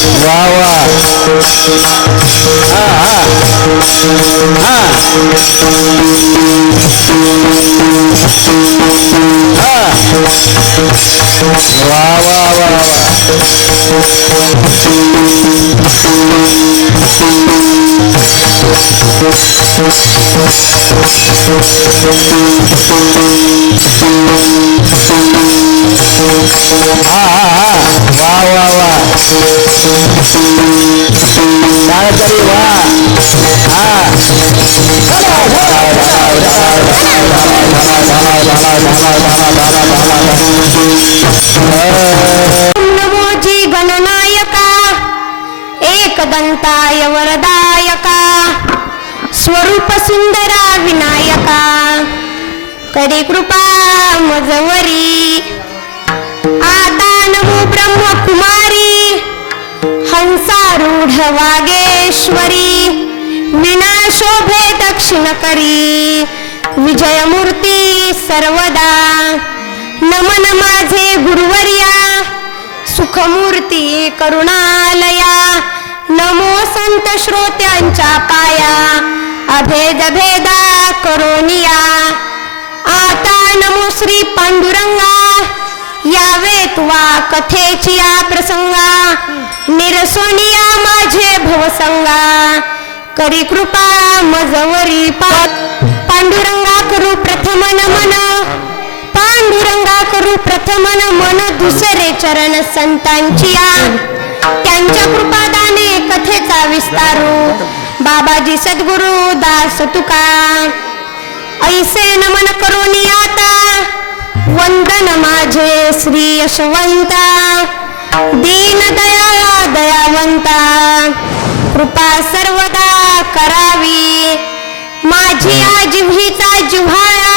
वा वा हा हा हा वा वा वा वा हा वा वा वा तरी वा हा नमोजी गणनायका एकदंताय वरदायका स्वरूप सुंदरा विनायका करी कृपा मजवरी आता नमो ब्रह्मकुमारी हंसारूढ वागेश्वरी विना शोभे दक्षिण करी विजयमूर्ती सर्वदा नमन माझे गुरुवर्या सुखमूर्ती करुणालया नमो संत श्रोत्यांच्या पाया अभेद भेदा करोनिया आता नमो श्री पांडुरंगा यावे तुवा कथेची या प्रसंगा निरसोनिया माझे भवसंगा करी कृपा मजवरी पांडुरंगा करू प्रथम नमन पांडुरंगा करू प्रथम नमन दुसरे चरण संतांची त्यांच्या कृपादाने कथेचा विस्तारू बाबाजी सद्गुरु दास तुका ऐसे नमन करोनी आता वंदन माझे श्री यशवंता दीन दयाळा दयावंता कृपा सर्वदा करावी माझी जिव्हीचा जिव्हाळा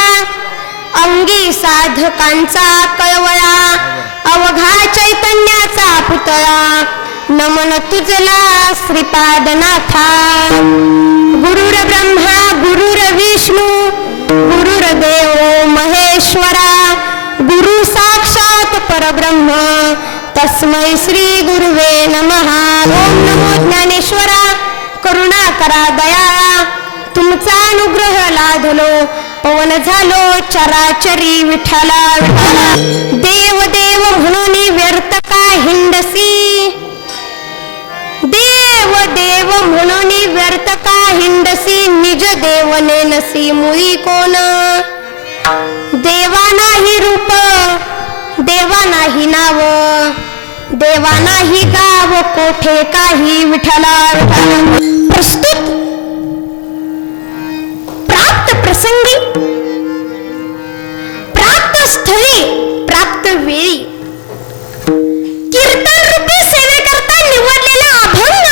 अंगी साधकांचा कळवळा अवघा चैतन्याचा पुतळा नमन तुझला श्रीपादनाथा गुरुर ब्रह्मा गुरुर विष्णू गुरुर्देव महेश्वरा गुरु साक्षात परब्रह्म तस्मै श्री गुरुवे नमः ओम नमो ज्ञानेश्वरा करुणा करा दयाळा तुमचा अनुग्रह लाधलो पवन झालो चराचरी विठ्ठला विठ्ठला देव देव म्हणून व्यर्थ का हिंडसी देव देव म्हणून व्यर्थ का हिंडसी निज देव नेनसी मुळी कोण देवा नाही रूप देवा नाही नाव देवा नाही गाव कोठे काही विठ्ठला विठ्ठला प्रस्तुत प्राप्त प्रसंगी प्राप्त स्थळी प्राप्त वेळी कीर्तन रूपी सेवेकरता निवडलेला अभंग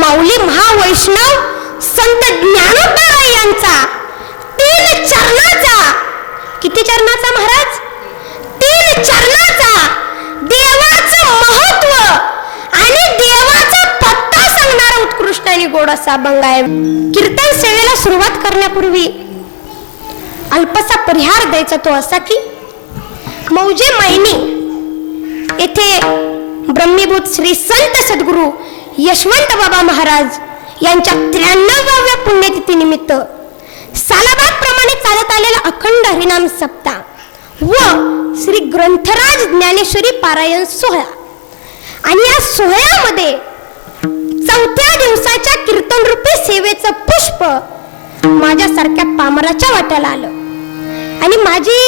माऊली महावैष्णव संत ज्ञानोबा यांचा 3 चरणाचा किती चरणाचा महाराज 3 चरणाचा देवाचं महत्व आणि देवाचा पत्ता सांगणारा उत्कृष्ट आणि गोड असा अभंग आहे. कीर्तन सेवेला सुरुवात करण्यापूर्वी अल्पसा परिहार द्यायचा तो असा की मौजे मैनी येथे ब्रह्मीभूत श्री संत सद्गुरु यशवंत बाबा महाराज यांच्या 93व्या पुण्यतिथी निमित्त सालाबाद प्रमाणे चालत आलेला अखंड हरिनाम सप्ताह व श्री ग्रंथराज ज्ञानेश्वरी पारायण सोहळा आणि या सोहळ्यामध्ये 4थ्या दिवसाच्या कीर्तन रूपी सेवेचं पुष्प माझ्यासारख्या पामराच्या वाट्याला आलं आणि माझी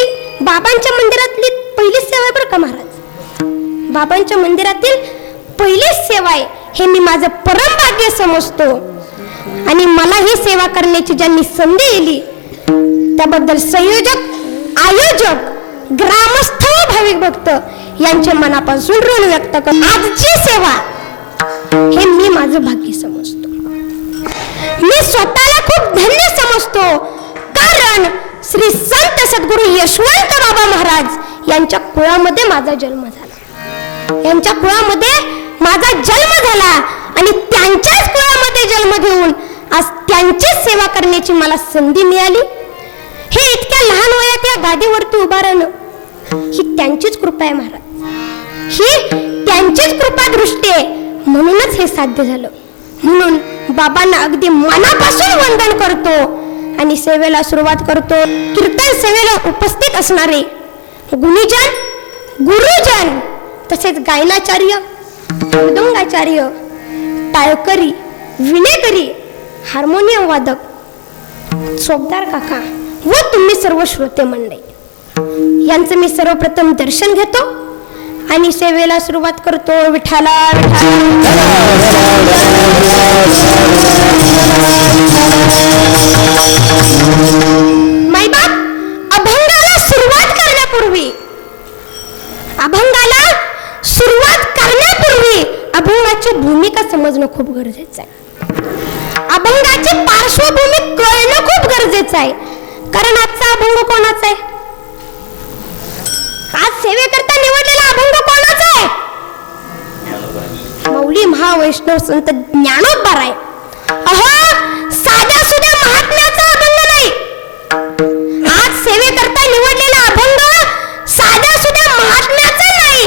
बाबांच्या मंदिरातली पहिली सेवा बरं का महाराज बाबांच्या मंदिरातील पहिली सेवा आहे हे मी माझं परम भाग्य समजतो आणि मला ही सेवा करण्याची ज्यांनी संधी दिली त्याबद्दल संयोजक आयोजक ग्रामस्थ व भाविक भक्त यांचे मनापासून ऋण व्यक्त करतो. आजची सेवा हे मी माझं भाग्य समजतो. मी स्वतःला खूप धन्य समजतो कारण श्री संत सद्गुरु यशवंत बाबा महाराज यांच्या कुळामध्ये माझा जन्म झाला यांच्या कुळामध्ये माझा जन्म झाला आणि त्यांच्याच कुळामध्ये जन्म घेऊन आज त्यांचीच सेवा करण्याची मला संधी मिळाली. हे इतक्या लहान वयात या गादीवरती उभा राहणं ही त्यांचीच कृपा आहे महाराज. ही त्यांचीच कृपा दृष्टी आहे, म्हणूनच हे साध्य झालं. म्हणून बाबांना अगदी मनापासून वंदन करतो आणि सेवेला सुरुवात करतो. कीर्तन सेवेला उपस्थित असणारे गुणीजन, गुरुजन, तसेच गायनाचार्य, मृदंगाचार्य, टाळकरी, विणेकरी, हार्मोनियम वादक, चोपदार काका व तुम्ही सर्व श्रोते मंडळी यांचं मी सर्वप्रथम दर्शन घेतो आणि सेवेला सुरुवात करतो. विठाला मायबाप, अभंगाला सुरुवात करण्यापूर्वी अभंगाची भूमिका समजणं खूप गरजेचं आहे. अभंगाची पार्श्वभूमी कळणं खूप गरजेचं आहे. कारण आजचा अभंग कोणाचा आहे? आज सेवेकरता निवडलेला अभंग कोणाचा आहे? मौली महावैष्णव संत ज्ञानोबा राय. अहो, साध्या सुध्या महात्म्याचा अभंग नाही. आज सेवेकरता निवडलेला अभंग साध्या सुध्या महात्म्याचा नाही,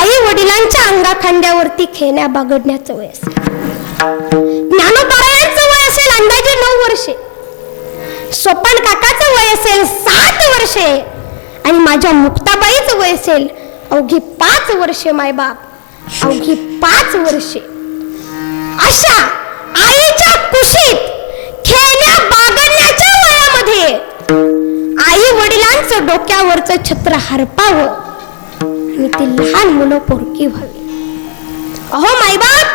आई वडिलांच्या अंगाखांद्यावरती खेळण्या बागडण्याचं वय असेल. ज्ञानोबा रायांचं वय असेल अंदाजे 9 वर्षे, सोपान काकाचं वय असेल 7 वर्षे आणि माझ्या मुक्ताबाईचं वय असेल अवघी 5 वर्षे. मायबाप, अवघी 5 वर्षे. अशा आईच्या कुशीत खेळण्या बागडण्याच्या वयामध्ये आई वडिलांचं डोक्यावरचं छत्र हरपावं आणि ती लहान मुलं पोरकी व्हावी. अहो मायबाप,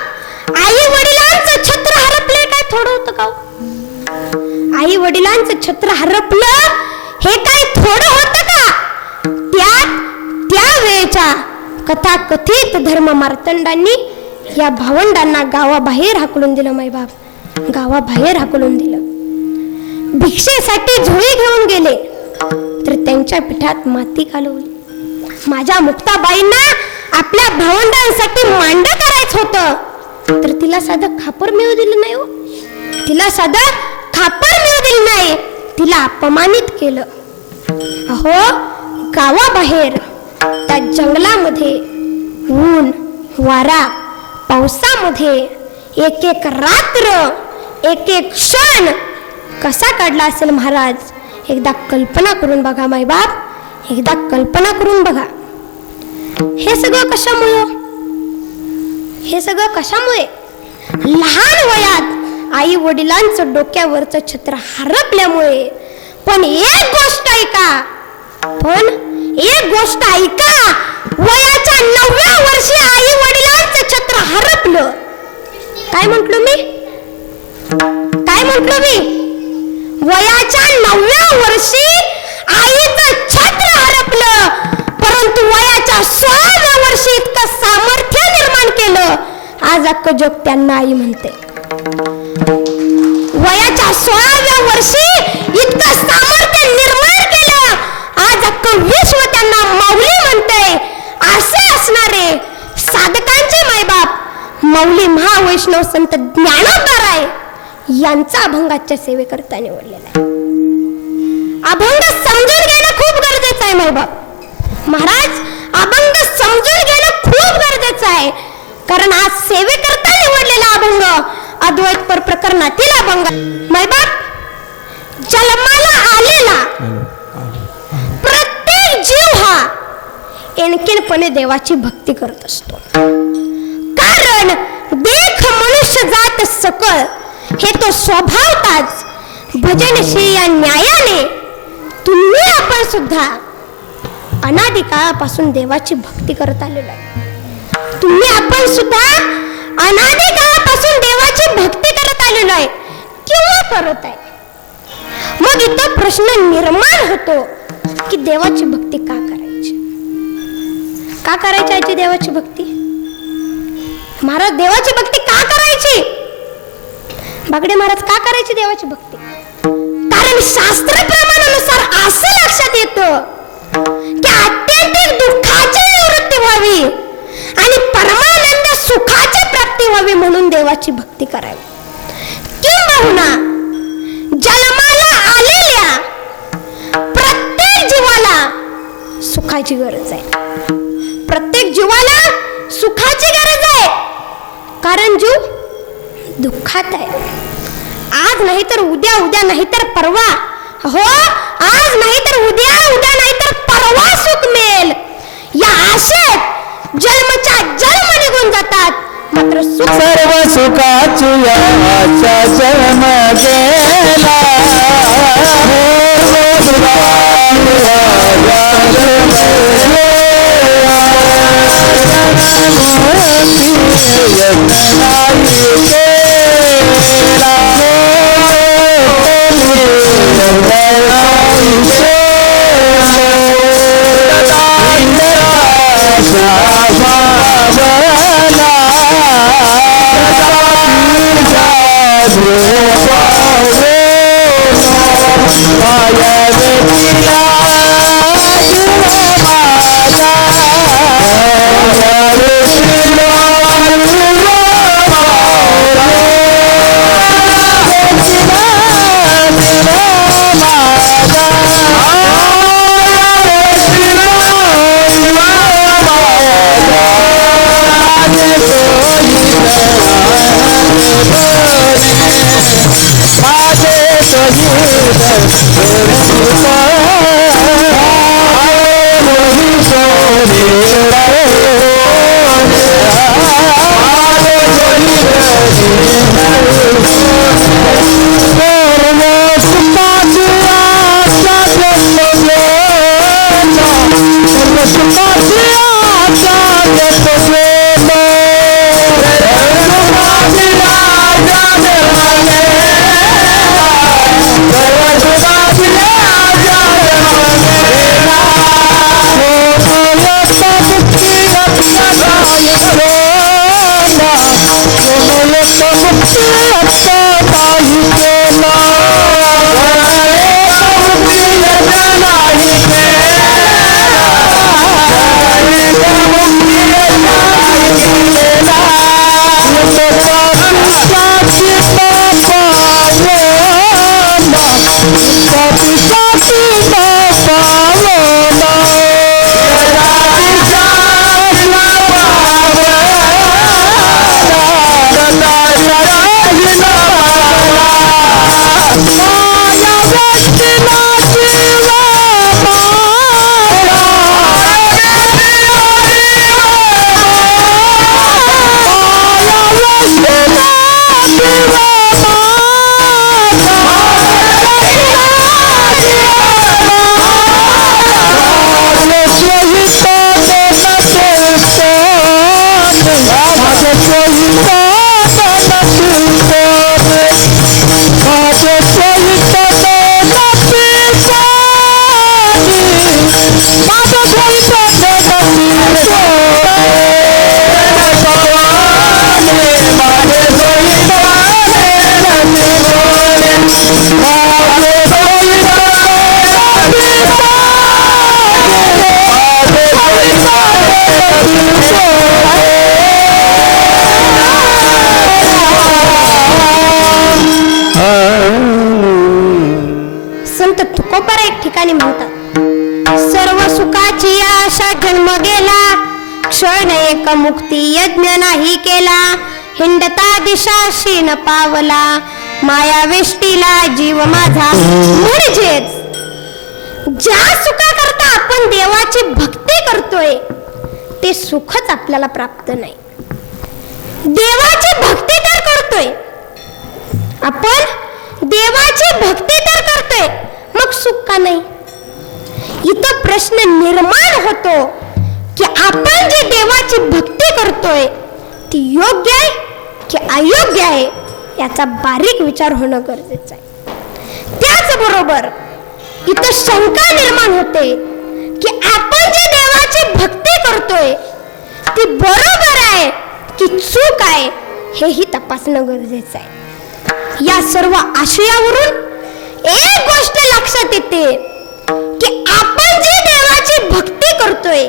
आई वडिलांचं छत्र हरपले काय थोडं होतं का? आई वडिलांचं छत्र हरपलं हे काय थोडं होतं का? त्या वेळेच्या कथाकथित धर्म मार्तंडांनी या भावंडांना गावाबाहेर हाकलून दिलं. मायबाप, गावाबाहेर हाकलून दिलं. भिक्षेसाठी झोळी घेऊन गेले तर त्यांच्या पिठात माती घालवली. माझ्या मुक्ताबाईंना आपल्या भावंडांसाठी मांड करायचं होतं तर तिला साधं खापर मिळू दिलं नाही. तिला साधं खापर मिळू दिलं नाही, तिला अपमानित केलं. अहो, गावाबाहेर त्या जंगलामध्ये ऊन वारा पावसामध्ये एक एक रात्र एक एक क्षण कसा काढला असेल महाराज, एकदा कल्पना करून बघा. मायबाप, एकदा कल्पना करून बघा. हे सगळं कशामुळे? लहान वयात आई वडिलांचं डोक्यावरचं छत्र हरपल्यामुळे. पण एक गोष्ट ऐका, वयाच्या 9व्या वर्षी आई वडिलांचं छत्र हरपलं. काय म्हंटलो मी? वयाच्या 9व्या वर्षी आईचं छत्र हरपलं, परंतु वयाच्या 16व्या वर्षी इतकं सामर्थ्य निर्माण केलं, आज अख्खं जग त्यांना आई म्हणते. वयाच्या 16व्या वर्षी इतकं सामर्थ्य निर्माण केलं, आज अख्खं विश्व त्यांना माऊली म्हणते. असे असणारे साधकांचे मायबाप मौली महावैष्णव संत ज्ञानोबा राय यांचा अभंगाच्या सेवेकरता निवडलेला आहे. अभंग समजून घेणं खूप गरजेचं आहे. मायबाप महाराज, अभंग समजून घेणं खूप गरजेचं आहे. कारण आज सेवेकरता निवडलेला अभंग अद्वैत पर प्रकरणातील अभंग. मायबाप, जन्माला आलेला प्रत्येक जीव हा एणकेपणे देवाची भक्ती करत असतो. कारण देख मनुष्य जात सकळ हे तो स्वभावताच भजनशी या न्यायाने तुम्ही आपण सुद्धा अनादी काळापासून देवाची भक्ती करत आलेलो आहे. तुम्ही आपण सुद्धा अनादी काळापासून देवाची भक्ती करत आलेलो आहे किंवा करत आहे. मग इथं प्रश्न निर्माण होतो की देवाची भक्ती का करायची? का करायची आजी देवाची भक्ती? महाराज, देवाची भक्ती का करायची? बागडे महाराज, का करायची देवाची भक्ती? कारण शास्त्र प्रमाणानुसार असं लक्षात येतं की अत्यंतिक दुःखाची निवृत्ती व्हावी आणि परमानंद सुखाची प्राप्ती व्हावी म्हणून देवाची भक्ती करावी. किंबहुना जन्माला आलेल्या प्रत्येक जीवाला सुखाची गरज आहे. प्रत्येक जीवाला सुखाची गरज आहे, कारण जीव दुःखात आहे. आज नाही तर उद्या, उद्या नाही तर परवा, हो आज नाही तर उद्या, उद्या नाही तर परवा सुख मिळेल या आशेत जन्मच्या जन्म निघून जातात. मात्र सुख सर्व सुखाची आशा जन्म गेला. ठिकाणी म्हणतात, सर्व सुखाची आशा जन्म गेला, क्षण एक मुक्ती यज्ञ नाही केला, हिंडता दिशाशी न पावला, माया वेष्टीला जीव माझा. म्हणजेच ज्या सुखाकरता आपण देवाची भक्ती करतोय ते सुखच आपल्याला प्राप्त नाही. देवाची भक्ती तर करतोय आपण, देवाची भक्ती तर करतोय, मग सुख का नाही? इथं प्रश्न निर्माण होतो की आपण जी देवाची भक्ती करतोय ती योग्य आहे की अयोग्य आहे याचा बारीक विचार होणं गरजेचं आहे. त्याचबरोबर इथं शंका निर्माण होते की आपण जी देवाची भक्ती करतोय ती बरोबर आहे की चूक आहे हेही तपासणं गरजेचं आहे. या सर्व आशयावरून एक गोष्ट लक्षात येते की आपण जी देवाची भक्ती करतोय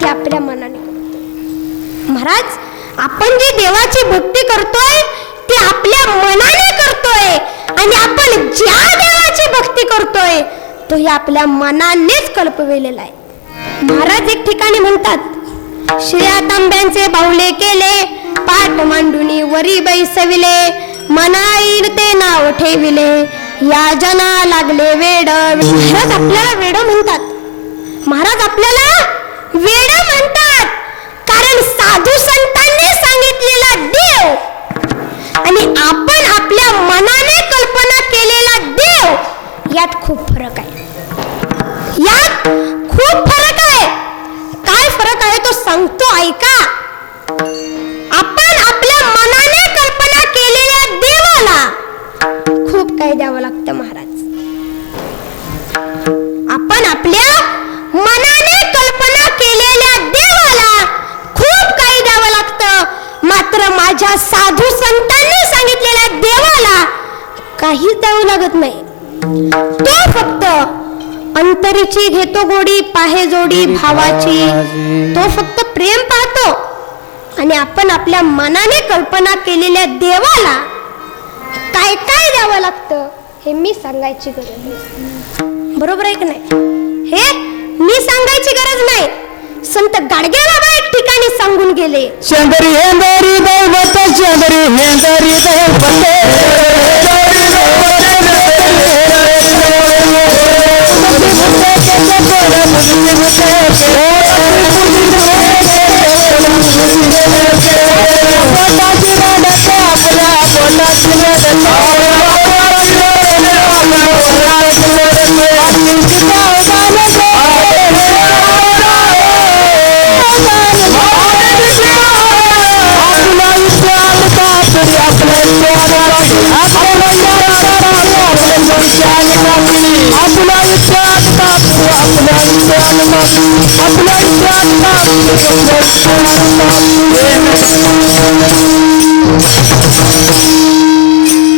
ती आपल्या मनाने करतोय. महाराज, आपण जी देवाची भक्ती करतोय ती आपल्या मनाने करतोय, आणि आपण ज्या देवाची भक्ती करतोय तो ही आपल्या मनानेच कल्पविलेला आहे. महाराज एक ठिकाणी म्हणतात, श्रेया तांब्यांचे बाहुले केले, पाठ मांडुनी वरी बैसविले, मनाईल ते नाव ठेविले, या जना लागले वेड. महाराज आपल्याला वेड म्हणतात. महाराज आपल्याला वेड म्हणतात कारण साधू संतांनी सांगितलेला देव आणि आपण आपल्या मनाने कल्पना केलेला देव यात खूप फरक आहे. यात खूप फरक आहे. काय फरक आहे तो सांगतो, ऐका. आपण आपल्या मनाने कल्पना केलेल्या देवाला खूप काही द्यावं लागतं महाराज. आपण आपल्या मनाने कल्पना केलेल्या देवाला खूप काही द्यावं लागतं. मात्र माझ्या साधू संतांनी सांगितलेल्या देवाला काहीच द्यावं लागत नाही. तो फक्त अंतरीची घेतो गोडी, पाहे जोडी भावाची. तो फक्त प्रेम पाहतो आणि आपण आपल्या मनाने कल्पना केलेल्या देवाला काय काय द्यावं लागतं हे मी सांगायची गरज नाही. बरोबर आहे की नाही? हे मी सांगायची गरज नाही. संत गाडगे बाबा एक ठिकाणी सांगून गेले. शेंदरी हेंदरी दैवत, शेंदरी हेंदरी दैवत,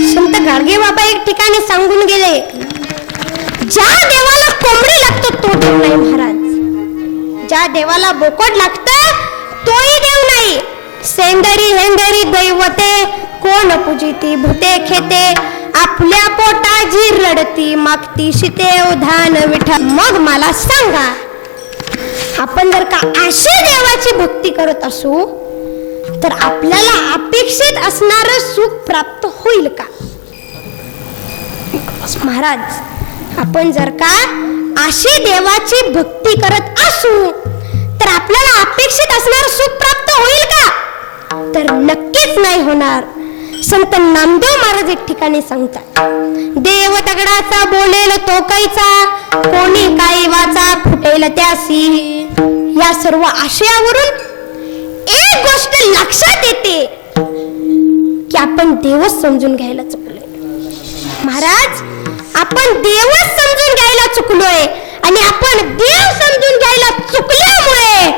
संत गाडगे बाबा एक ठिकाणी सांगून गेले, ज्या देवाला कोंबडी लागतो तो देव नाही महाराज. ज्या देवाला बोकड लागतं तोही देव नाही. सेंदरी हेंदरी दैवते, कोण पूजिती भूते खेते, आपल्या पोटाची रडती मागती शिते उधान विठ्ठल. मग मला सांगा, आपण जर का अशी देवाची भक्ती करत असू तर आपल्याला अपेक्षित असणारं सुख प्राप्त होईल का महाराज? आपण जर का अशी देवाची भक्ती करत असू तर आपल्याला अपेक्षित असणारं सुख प्राप्त होईल का? तर नक्कीच नाही होणार. संत नामदेव महाराज एक ठिकाणी सांगतात, देव दगडाचा बोलेल तो कैचा, कोणी काही वाचा फुटेल त्यासी. या सर्व आशयावरून एक गोष्ट लक्षात येते की आपण देवच समजून घ्यायला चुकलोय महाराज. आपण देवच समजून घ्यायला चुकलोय आणि आपण देव समजून घ्यायला चुकल्यामुळे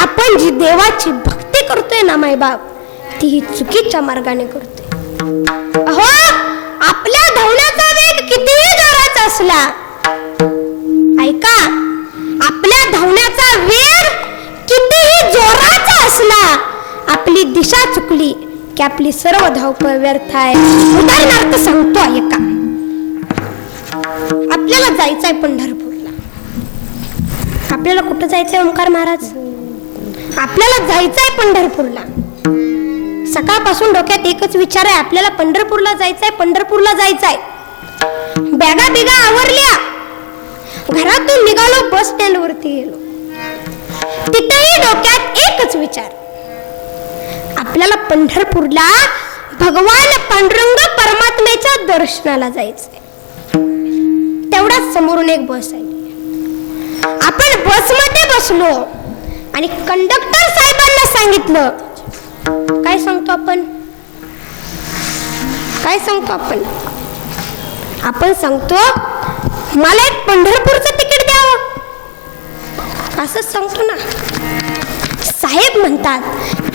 आपण जी देवाची भक्ती करतोय ना मायबाप, ती ही चुकीच्या मार्गाने करतोय. अहो, आपल्या धावण्याचा वेग कितीही जोराचा असला, ऐका, आपल्या धावण्याचा वेग कितीही जोराचा असला, आपली दिशा चुकली की आपली सर्व धावपळ व्यर्थ आहे. उदाहरणार्थ सांगतो, ऐका. आपल्याला जायचंय पंढरपूरला. आपल्याला कुठं जायचंय ओंकार महाराज? आपल्याला जायचंय पंढरपूरला. सकाळपासून डोक्यात एकच विचार आहे, आपल्याला पंढरपूरला जायचंय, पंढरपूरला जायचंय. बॅगा बिगा आवरल्या, घरातून निघालो, बस स्टँड वरती गेलो. तिथेही डोक्यात एकच विचार, आपल्याला पंढरपूरला भगवान पांडुरंग परमात्म्याच्या दर्शनाला जायचंय. तेवढाच समोरून एक बस आली. आपण बसमध्ये बसलो आणि कंडक्टर साहेबांना सांगितलं, काय सांगतो आपण? काय सांगतो आपण? आपण सांगतो, मला एक पंढरपूरचं तिकीट द्यावं, असंच सांगतो ना. साहेब म्हणतात,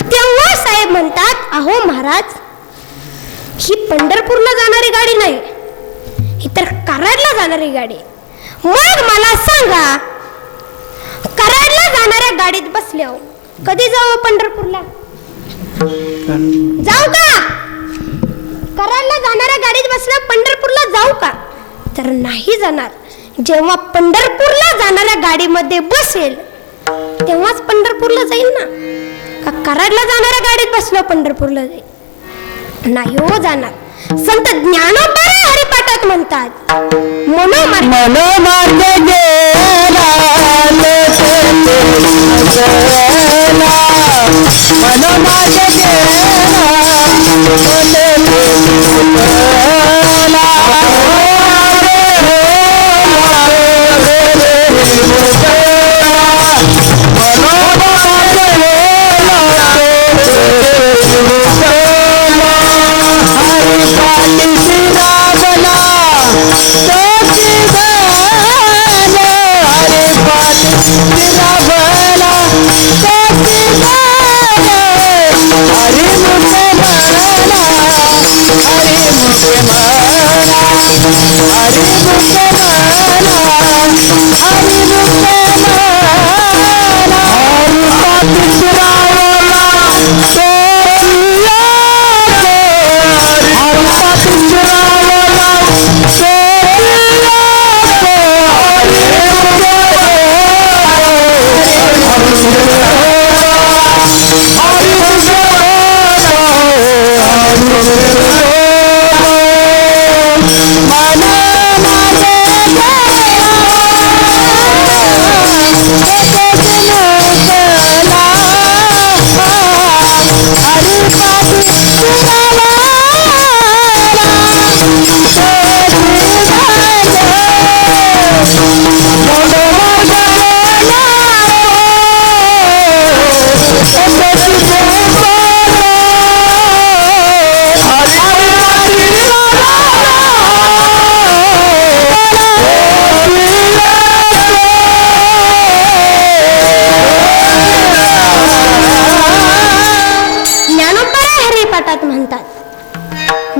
तेव्हा साहेब म्हणतात, अहो महाराज, ही पंढरपूरला जाणारी गाडी नाही, ही तर कराडला जाणारी गाडी. मग मला सांगा, कराडला जाणाऱ्या गाडीत बसल्यावर कधी जाऊ पंढरपूरला? जाऊ का? कराडला जाणाऱ्या गाडीत बसल्या पंढरपूरला जाऊ का? तर नाही जाणार. जेव्हा पंढरपूरला जाणाऱ्या गाडीमध्ये बसेल तेव्हाच पंढरपूरला जाईल ना? का कराडला जाणाऱ्या गाडीत बसलो पंढरपूरला जाईल? नाही हो जाणार. संत ज्ञानोबा हरिपाठात म्हणतात, मनोमार्ग गेला मनोमार्ग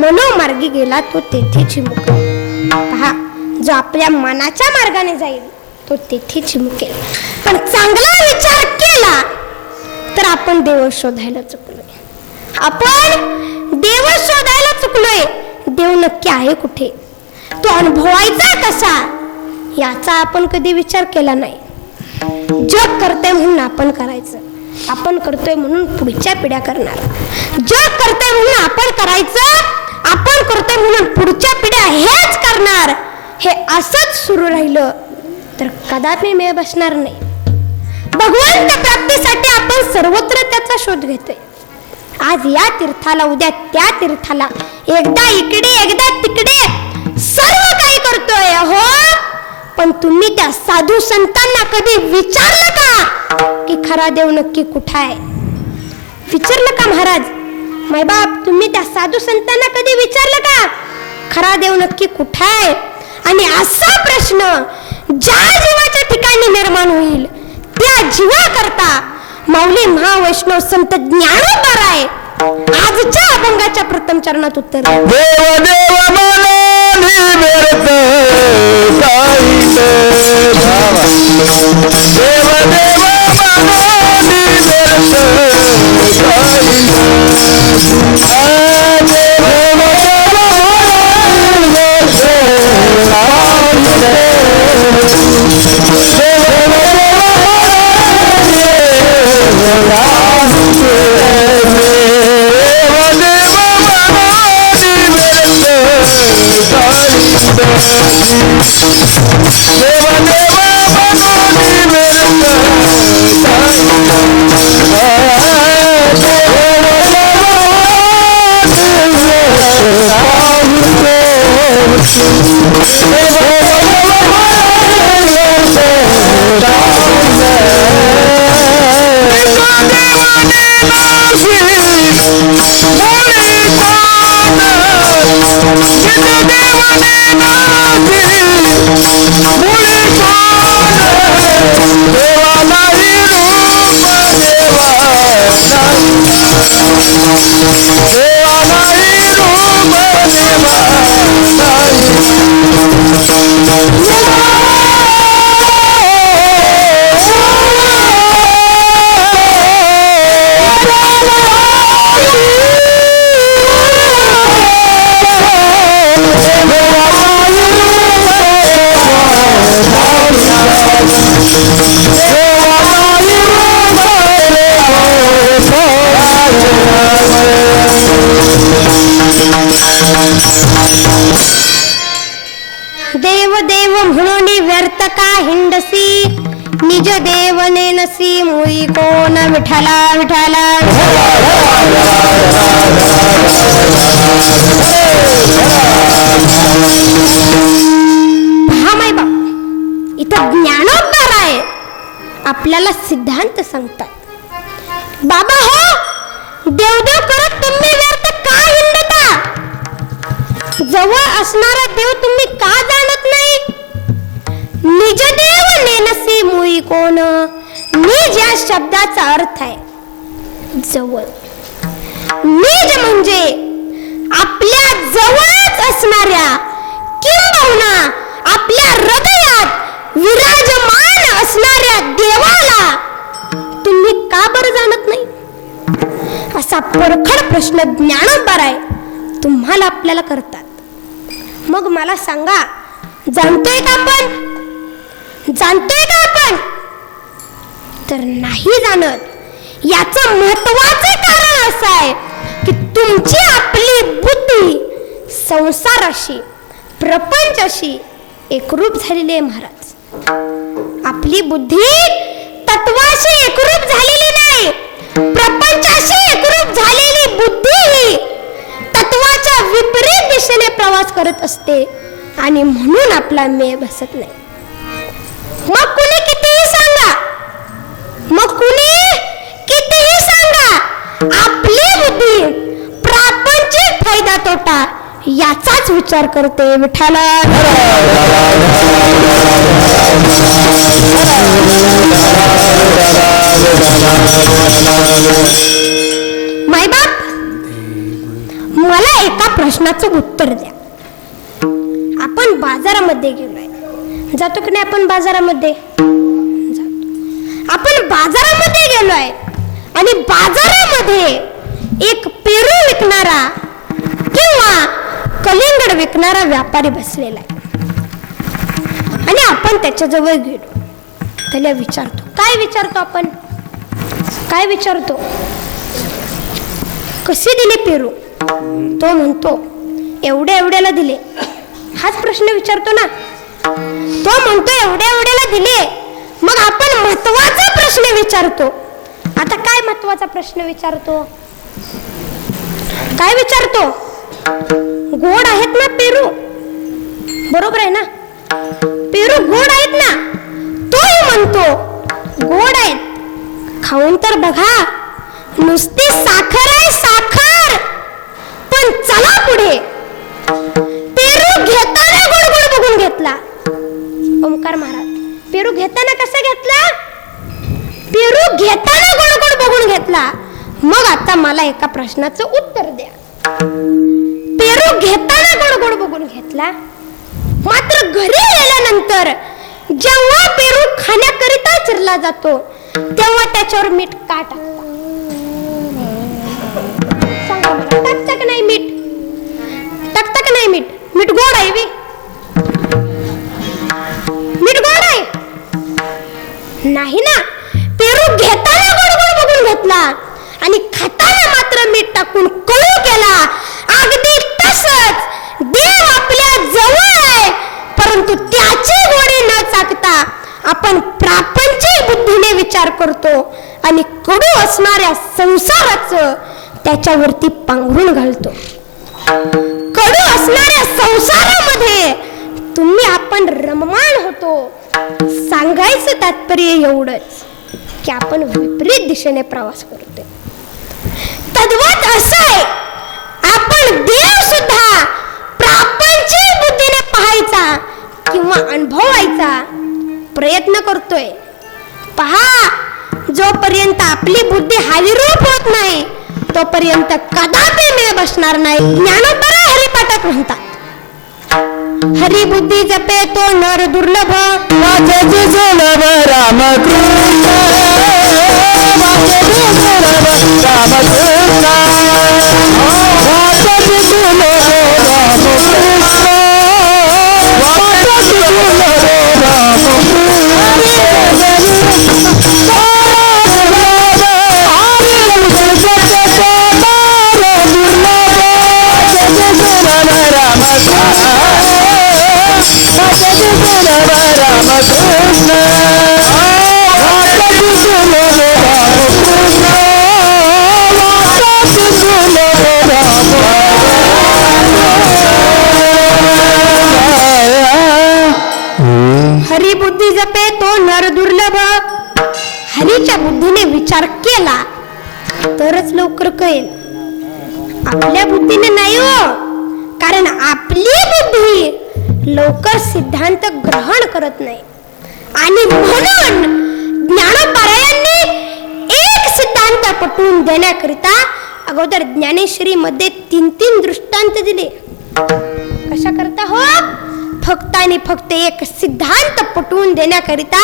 मनोमार्गी गेला तो तेथे चिमुकेल. पहा, जो आपल्या मनाच्या मार्गाने जाईल तो तेथे चिमुकेल. पण चांगला विचार केला तर आपण देव शोधायला चुकलोय. आपण देव शोधायला चुकलोय. देव नक्की आहे कुठे, तो अनुभवायचा कसा, याचा आपण कधी विचार केला नाही. जग करतोय म्हणून आपण करायचं, आपण करतोय म्हणून पुढच्या पिढ्या करणार. जग करतोय म्हणून आपण करायचं, आपण करतोय म्हणून पुढच्या पिढ्या हेच करणार. हे असंच सुरू राहिलं तर कदापि मेळ बसणार नाही. भगवंत प्राप्तीसाठी आपण सर्वत्र त्याचा शोध घेतोय. आज या तीर्थाला, उद्या त्या तीर्थाला, एकदा इकडे एकदा तिकडे सर्व काही करतोय हो. पण तुम्ही त्या साधू संतांना कधी विचारलं का की खरा देव नक्की कुठं आहे? विचारलं का महाराज? मायबाप, तुम्ही त्या साधू संतांना कधी विचारलं का खरा देव नक्की कुठं आहे? आणि असा प्रश्न ज्या जीवाच्या ठिकाणी निर्माण होईल त्या जीवा करता माऊली महावैष्णव संत ज्ञानोबा आजच्या अभंगाच्या प्रथम चरणात उत्तर देव देव मनाली बेरत देव देव मनाली देवा का हिंडसी निज देव नेनसी मुई कोण विठला विठला हा माय बाप इथं ज्ञानोद्धार आहे आपल्याला सिद्धांत सांगतात बाबा हो देवदेव करत तुम्ही व्यर्थ का हिंडता जवळ असणारा देव तुम्ही का जाणत नाही निज देव नेनसी मुई कोण निज या शब्दाचा अर्थ आहे जवळ निज म्हणजे आपल्या जवळच असणाऱ्या किंबहुना आपल्या हृदयात विराजमान असणाऱ्या देवाला तुम्ही का बरं जाणत नाही असा परखड प्रश्न ज्ञानोद्धार आहे तुम्हाला आपल्याला करतात मग मला सांगा जाणतोय का आपण तर नाही जाणत याचं महत्वाचं कारण असं आहे की तुमची आपली बुद्धी संसाराशी प्रपंचाशी एकरूप झालेली आहे महाराज आपली बुद्धी तत्वाशी एकरूप झालेली नाही प्रपंचाशी एकरूप झालेली बुद्धी ही तत्वाच्या विपरीत दिशेने प्रवास करत असते आणि म्हणून आपला मेळ बसत नाही मग कुणी कितीही सांगा आपली बुद्धी प्रापंचिक फायदा तोटा याचाच विचार करते विठ्ठला मायबाप मला एका प्रश्नाचं उत्तर द्या आपण बाजारामध्ये गेलोय जातो की नाही आपण बाजारामध्ये आपण बाजारामध्ये गेलोय आणि बाजारामध्ये एक पेरू विकणारा किंवा कलिंगड विकणारा व्यापारी बसलेला आहे आणि आपण त्याच्याजवळ गेलो त्याला विचारतो काय विचारतो कशी दिली पेरू तो म्हणतो एवढ्याला दिले हाच प्रश्न विचारतो ना तो म्हणतो एवढ्याला दिले मग आपण महत्वाचा प्रश्न विचारतो आता काय महत्वाचा प्रश्न विचारतो गोड आहेत ना पेरू बरोबर आहे ना पेरू गोड आहेत ना तोही म्हणतो गोड आहेत खाऊन तर बघा नुसती साखर आहे साखर पण चला पुढे पेरू घेताना गोड बघून घेतला ओमकार महाराज पेरू घेताना कसा घेतला पेरू घेताना गोड बघून घेतला मग आता मला एका प्रश्नाचं उत्तर द्या पेरू घेताना गोड बघून घेतला मात्र घरी गेल्यानंतर जेव्हा पेरू खाण्याकरिता चिरला जातो तेव्हा त्याच्यावर मीठ का टाकता सांगा मला टाकता का नाही मीठ गोड आहे मीठ गोड आहे नाही ना पेरू घेताना गोड बघून घेतला आणि खाताना मात्र मीठ टाकून कळू केला अगदी तसंच देव आपल्या जवळ आहे परंतु त्याची गोडी न चाकता आपण प्रापंचिक बुद्धीने विचार करतो आणि कडू असणाऱ्या संसाराचं त्याच्यावरती पांघरून घालतो कडू असणाऱ्या संसारामध्ये तुम्ही आपण रममाण होतो सांगायचं तात्पर्य एवढंच की आपण विपरीत दिशेने प्रवास करतो तद्वत असं आहे आपण देव सुद्धा प्रापंचिक बुद्धीने पाहायचा किंवा अनुभवायचा प्रयत्न करतोय पहा जोपर्यंत आपली बुद्धी हालीरूप होत नाही तोपर्यंत कदापि मेळ बसणार नाही ज्ञानोत्तर हरिपाठात म्हणतात हरी बुद्धी जपे तो नर दुर्लभ वाचे दुर्लभ रामकृष्ण वाचे दुर्लभ रामकृष्ण वाचे दुर्लभ रामकृष्ण वाचे दुर्लभ रामकृष्ण हरी बुद्धी जपे तो नर दुर्लभ. हरीच्या बुद्धीने विचार केला तरच लवकर कळेल. आपल्या बुद्धीने नाही हो, कारण आपली बुद्धी लवकर सिद्धांत ग्रहण करत नाही. आणि म्हणून ज्ञानोबारायांनी एक सिद्धांत पटवून देण्याकरिता अगोदर ज्ञानेश्वरी मध्ये 3 दृष्टांत दिले. कशा करता हो? फक्त आणि फक्त एक सिद्धांत पटवून देण्याकरिता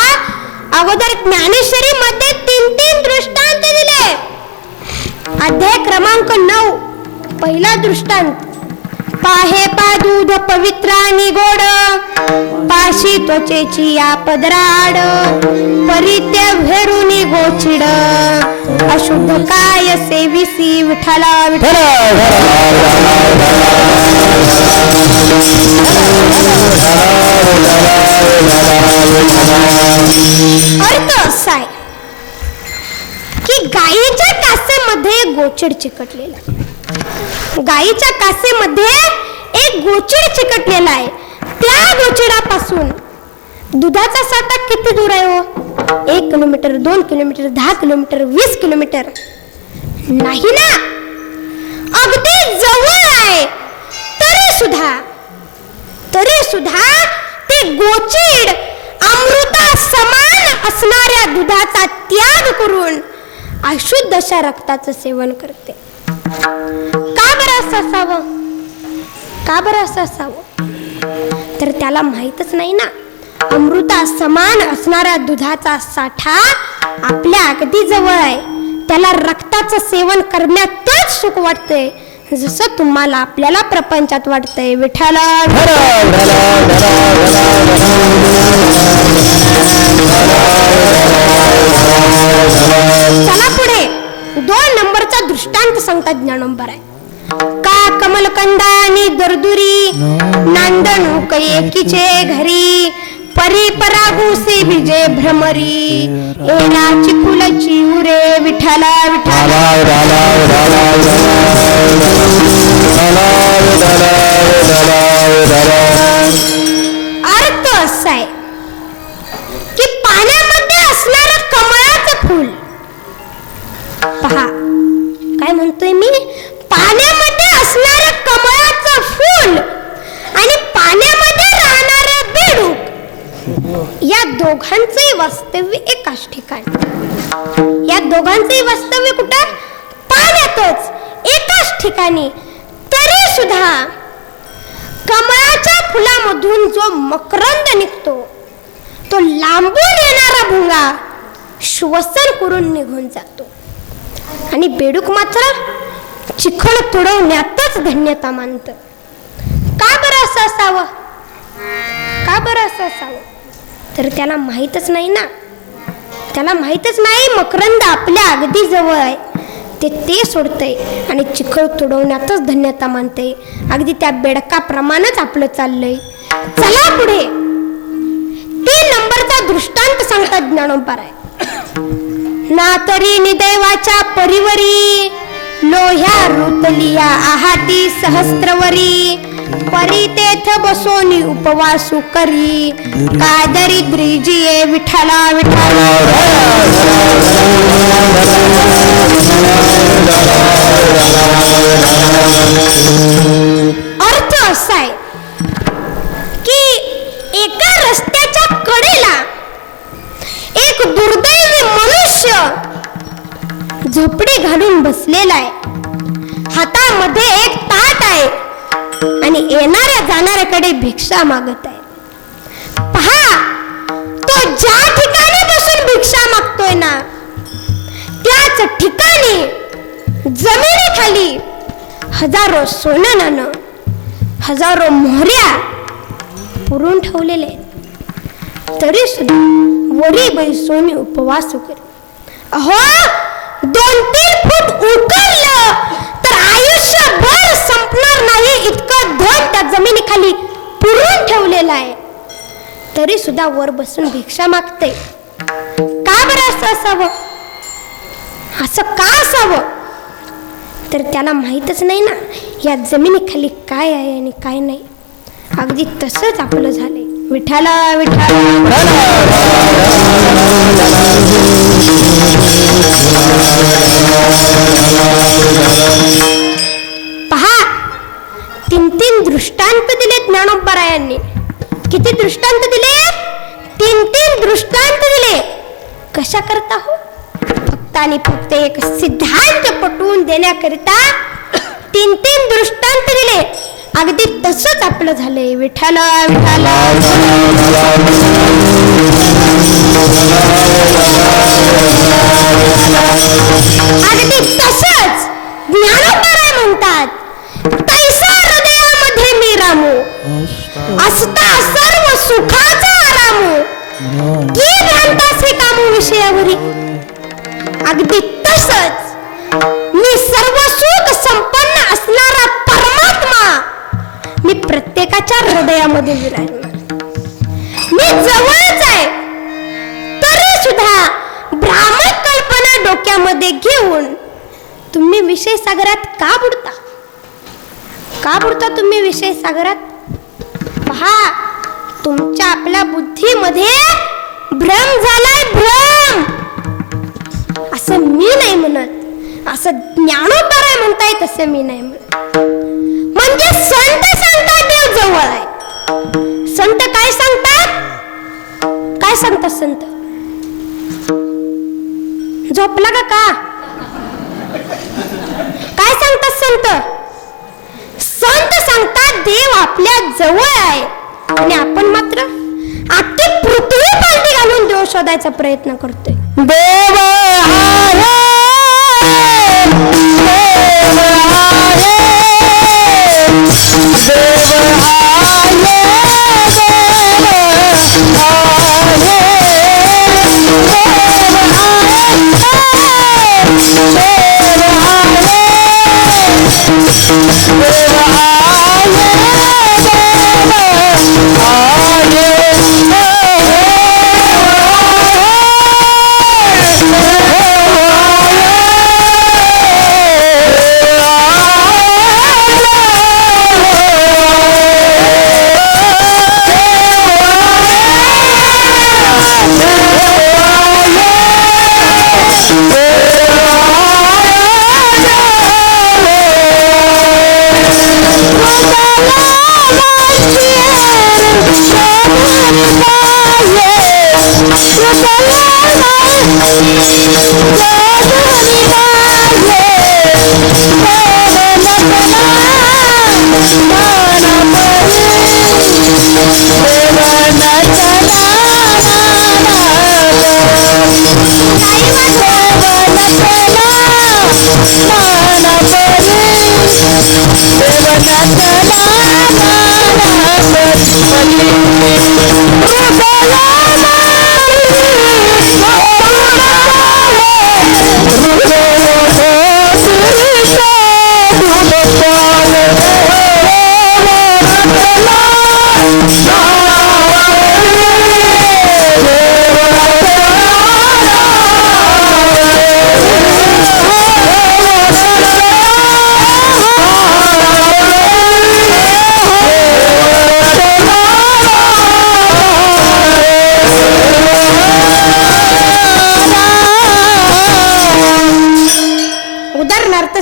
अगोदर ज्ञानेश्वरी मध्ये 3 दृष्टांत दिले. अध्याय क्रमांक 9 पहिला दृष्टांत. पाहे पा दूध पवित्र आणि गोड, पाशी त्वचेची या पदराड, परित्य भेरुनी गोचिड, अशुद्ध काय सेविसी विठ्ठला विठ्ठला. अर्थ असा आहे की गायीच्या कासेमध्ये गोचिड चिकटलेला. गायीच्या कासेमध्ये एक गोचिड चिकटलेला आहे. त्या गोचिडापासून दुधाचा साठा किती दूर आहे हो? 1 किलोमीटर, 2 किलोमीटर, 10 किलोमीटर, 20 किलोमीटर नाही ना, अगदी जवळ आहे. तरी सुद्धा ते गोचिड अमृता समान असणाऱ्या दुधाचा त्याग करून अशुद्ध अशा रक्ताचं सेवन करते. का बरं असं असावं? तर त्याला माहीतच नाही ना, अमृता समान असणाऱ्या दुधाचा साठा आपल्या अगदी जवळ आहे. त्याला रक्ताचं सेवन करण्यातच सुख वाटतंय, जसं तुम्हाला आपल्याला प्रपंचात वाटतंय. विठ्ठला चला पुढे 2 नंबरचा दृष्टांत सांगतात ज्ञानोबराय. का कमलकंदा आणि दरदुरी, नांदणूक एकीचे घरी, परी परागुसे विजय भ्रमरी, एला चिकुलची उरे विठ्ठला विठ्ठला. अर्थ असा आहे की पाण्यामध्ये असणारं कमळाचं फूल पहा. काय म्हणतोय मी? पाण्यामध्ये असणारं कमळाचं फूल आणि पाण्यामध्ये राहणारं बेडूक, या दोघांचंही वास्तव्य एकाच ठिकाणी. या दोघांचंही वास्तव्य कुठं? पाण्यातच, एकाच ठिकाणी. तरी सुद्धा कमळाच्या फुलामधून जो मकरंद निघतो तो लांबून येणारा भुंगा श्वसन करून निघून जातो. आणि बेडूक मात्र चिखल तुडवण्यातच धन्यता मानत. का बरं असं असावं? तर त्याला माहीतच नाही ना. त्याला माहीतच नाही मकरंद आपल्या अगदी जवळ आहे. ते सोडतंय आणि चिखल तुडवण्यातच धन्यता मानते. अगदी त्या बेडकाप्रमाणेच आपलं चाललंय. चला पुढे 3 नंबरचा दृष्टांत सांगतात ज्ञानोबराय. ना तरी निदैवाच्या परिवरी, लोह्या रुतलिया आहाती सहस्त्रवरी, परी तेथ बसोनी उपवासू करी, काय दरिद्री जिये विठ्ठला विठ्ठला. अर्थ असा आहे की एका रस्त्याच्या कडेला एक दुर्दैवी मनुष्य झोपडी घालून बसलेला आहे. हातामध्ये एक ताट आहे आणि येणाऱ्या जाणाऱ्याकडे भिक्षा मागत आहे. पहा, तो ज्या ठिकाणी बसून भिक्षा मागतोय ना, त्याच ठिकाणी जमिनीखाली हजारो सोनं नाणं, हजारो मोहऱ्या पुरून ठेवलेले आहेत. तरी सुद्धा वरी बैसोनी उपवास करी. अहो, 2-3 फूट उकळलं तर आयुष्यभर संपणार नाही इतकं धन त्या जमिनीखाली पुरून ठेवलेलं आहे. तरी सुद्धा वर बसून भिक्षा मागते. का बरं असं असावं? असं का असावं? तर त्याला माहीतच नाही ना या जमिनीखाली काय आहे आणि काय नाही. अगदी तसंच आपलं झालंय. विठाला विठाला पहा, 3 दृष्टांत दिले ज्ञानोबरायांनी. किती दृष्टांत दिले? 3 दृष्टांत दिले. कशा करता हो? फक्त आणि फक्त एक सिद्धांत पटवून देण्याकरिता 3 दृष्टांत दिले. अगदी तसंच आपलं झालंय. विठाला विठाला अगदी तसंच ज्ञानोबराय म्हणतात, तैसा हृदयामध्ये मी रामू, असता सर्व सुखाचा आरामू, की भ्रांतासे कामू विषयावरी. अगदी तसंच मी सर्व सुख संपन्न असणारा परमात्मा मी प्रत्येकाच्या हृदयामध्ये विराजमान. मी जवळच आहे, तरी सुद्धा भ्रामक कल्पना डोक्यामध्ये घेऊन तुम्ही विषय सागरात का बुडता? का बुडता तुम्ही विषय सागरात? पहा, तुमच्या आपल्या बुद्धीमध्ये भ्रम झालाय, भ्रम. असं मी नाही म्हणत, असं ज्ञानोबराय म्हणताय, तसं मी नाही म्हणत. म्हणजे संत सांगतात देव जवळ आहे. संत काय सांगतात? काय सांगतात संत? झोपला का? काय सांगतात संत? संत सांगतात देव आपल्या जवळ आहे आणि आपण मात्र अख्खी पृथ्वी पालटी घालून देव शोधायचा प्रयत्न करतोय. देव आहे, देव आहे, देव आहे,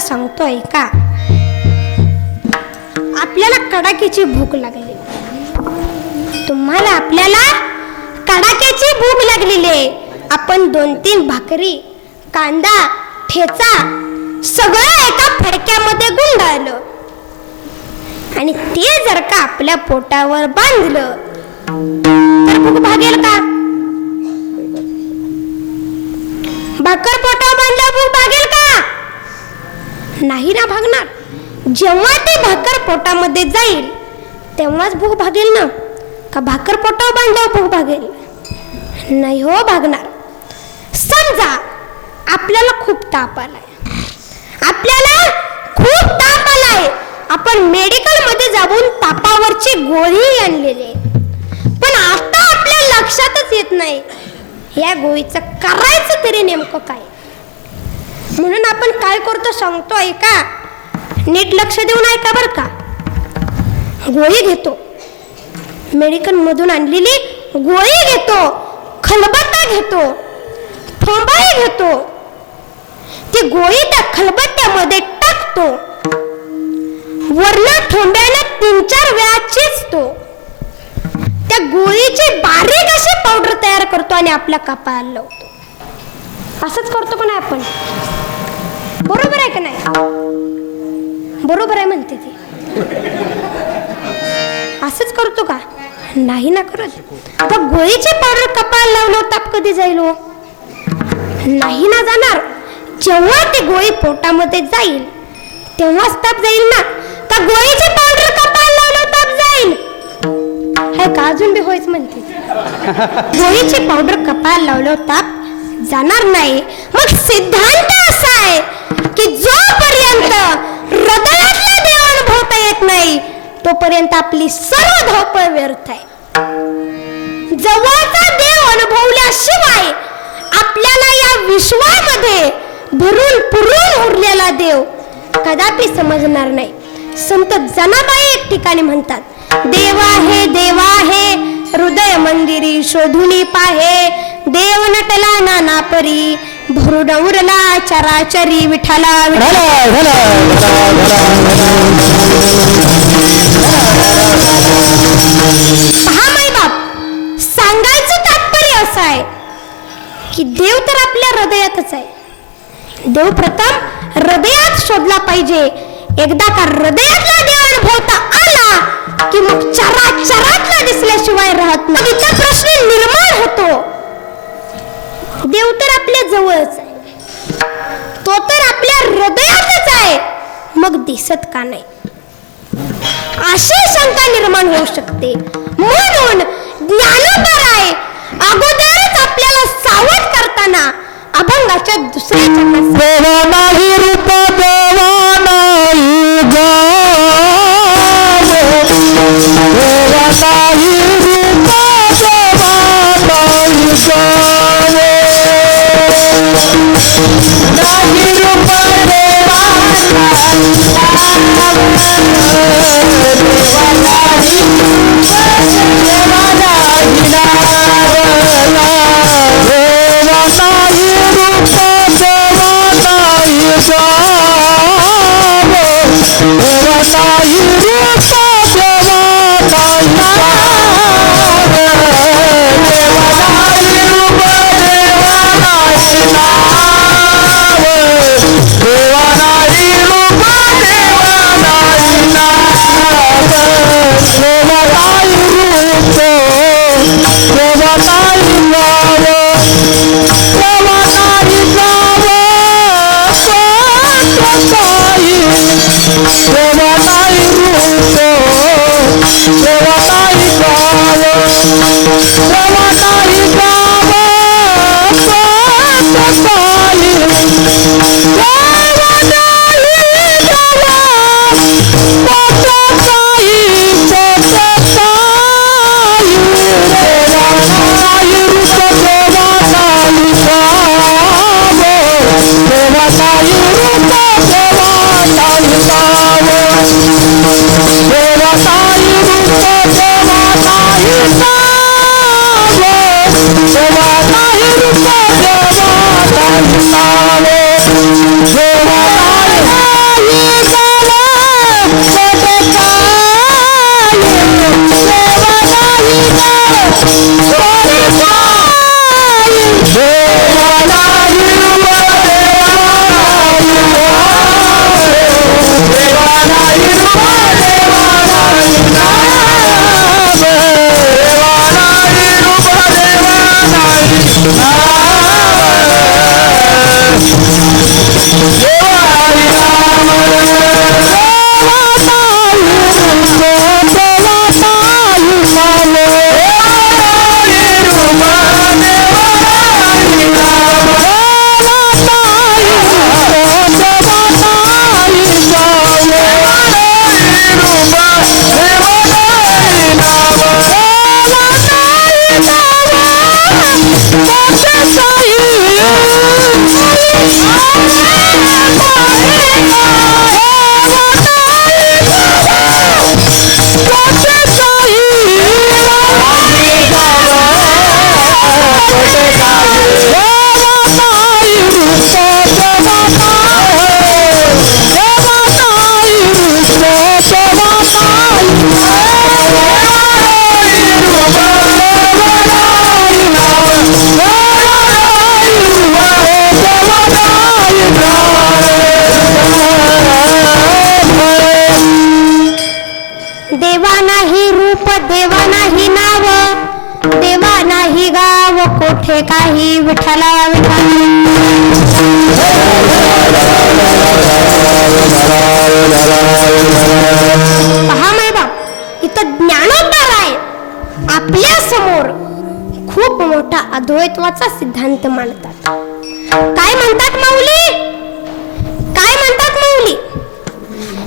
सांगतोय का? आपल्याला कडाक्याची भूक लागली. तुम्हाला आपल्याला कडाक्याची भूक लागलेली आहे. आपण 2-3 भाकरी, कांदा, ठेचा सगळं एका फडक्यामध्ये गुंडाळलं आणि ते जर का आपल्या पोटावर बांधलं तर भूक भागेल का? भाकर पोटावर बांधल्यावर भूक भागेल का? नाही ना भागणार. जेव्हा ती भाकर पोटामध्ये जाईल तेव्हाच भूक भागेल ना. का भाकर पोटावर बांधल्यावर भूक भागेल? नाही हो भागणार. समजा आपल्याला खूप ताप आलाय, आपल्याला खूप ताप आलाय, आपण मेडिकल मध्ये जाऊन तापावरची गोळी आणलेली, पण आता लक्षातच येत नाही या गोळीचं करायचं तरी नेमकं काय. म्हणून आपण काय करतो सांगतो ऐका, नीट लक्ष देऊन ऐका बर का. गोळी घेतो, मेडिकल मधून आणलेली गोळी घेतो, खलबत्ता घेतो, ठोंबाही घेतो, ती गोळी त्या खलबत्त्यामध्ये टाकतो, वरनं ठोंब्याला 3-4 वेळा चेचतो, त्या गोळीची बारीक अशी पावडर तयार करतो आणि आपल्या कपाळाला लावतो. असंच करतो का नाही आपण? बरोबर आहे का नाही? बरोबर आहे म्हणते ती. असंच करतो का? नाही ना करत. आता गोळीची पावडर कपाळाला लावलं ताप कधी जाईल हो? नाही ना जाणार. जेव्हा ती गोळी पोटामध्ये जाईल तेव्हाच ताप जाईल ना. का गोळीची पावडर कपाळाला लावलं ताप जाईल? हे का अजून बी होयच म्हणते. गोळीची पावडर कपाळाला लावलं ताप जाणार नाही. मग सिद्धांत असा आहे की जोपर्यंत हृदयातला देव अनुभवता येत नाही तोपर्यंत आपली सर्व धावपळ व्यर्थ आहे. जवळचा देव अनुभवल्याशिवाय आपल्याला या विश्वामध्ये भरून पुरून उरलेला देव कदापि समजणार नाही. संत जनाबाई एक ठिकाणी म्हणतात, देवा हे हृदय मंदिरी शोधुनी पाहे, देव नटला नाना परी भरून उरला चराचरी विठाला. पहा माई बाप, सांगायचं तात्पर्य असं आहे की देव तर आपल्या हृदयातच आहे. देव प्रथम हृदयात शोधला पाहिजे. एकदा का हृदयातला देव अनुभवता आला की मग चराचरातला दिसल्याशिवाय राहत नाही. इथं प्रश्न निर्माण होतो, देव तर आपल्या जवळच आहे, तो तर आपल्या हृदयातच आहे, मग दिसत का नाही अशी शंका निर्माण होऊ शकते. म्हणून ज्ञानोबराय अगोदरच आपल्याला सावध करताना अभंगाच्या दुसऱ्या चरणात देवा नाही रूप देवा नाही जावे, देवा नाही रूप देवा नाही जावे, नाही रूप देवा देवा नाही नाव, देवा नाही गाव, कोठे काही विठ्ठला विठ्ठला. पहा माय बाप, इथं ज्ञानोबा आहे आपल्या समोर खूप मोठा अद्वैत्वाचा सिद्धांत मांडतात. काय म्हणतात माऊली? काय म्हणतात माऊली?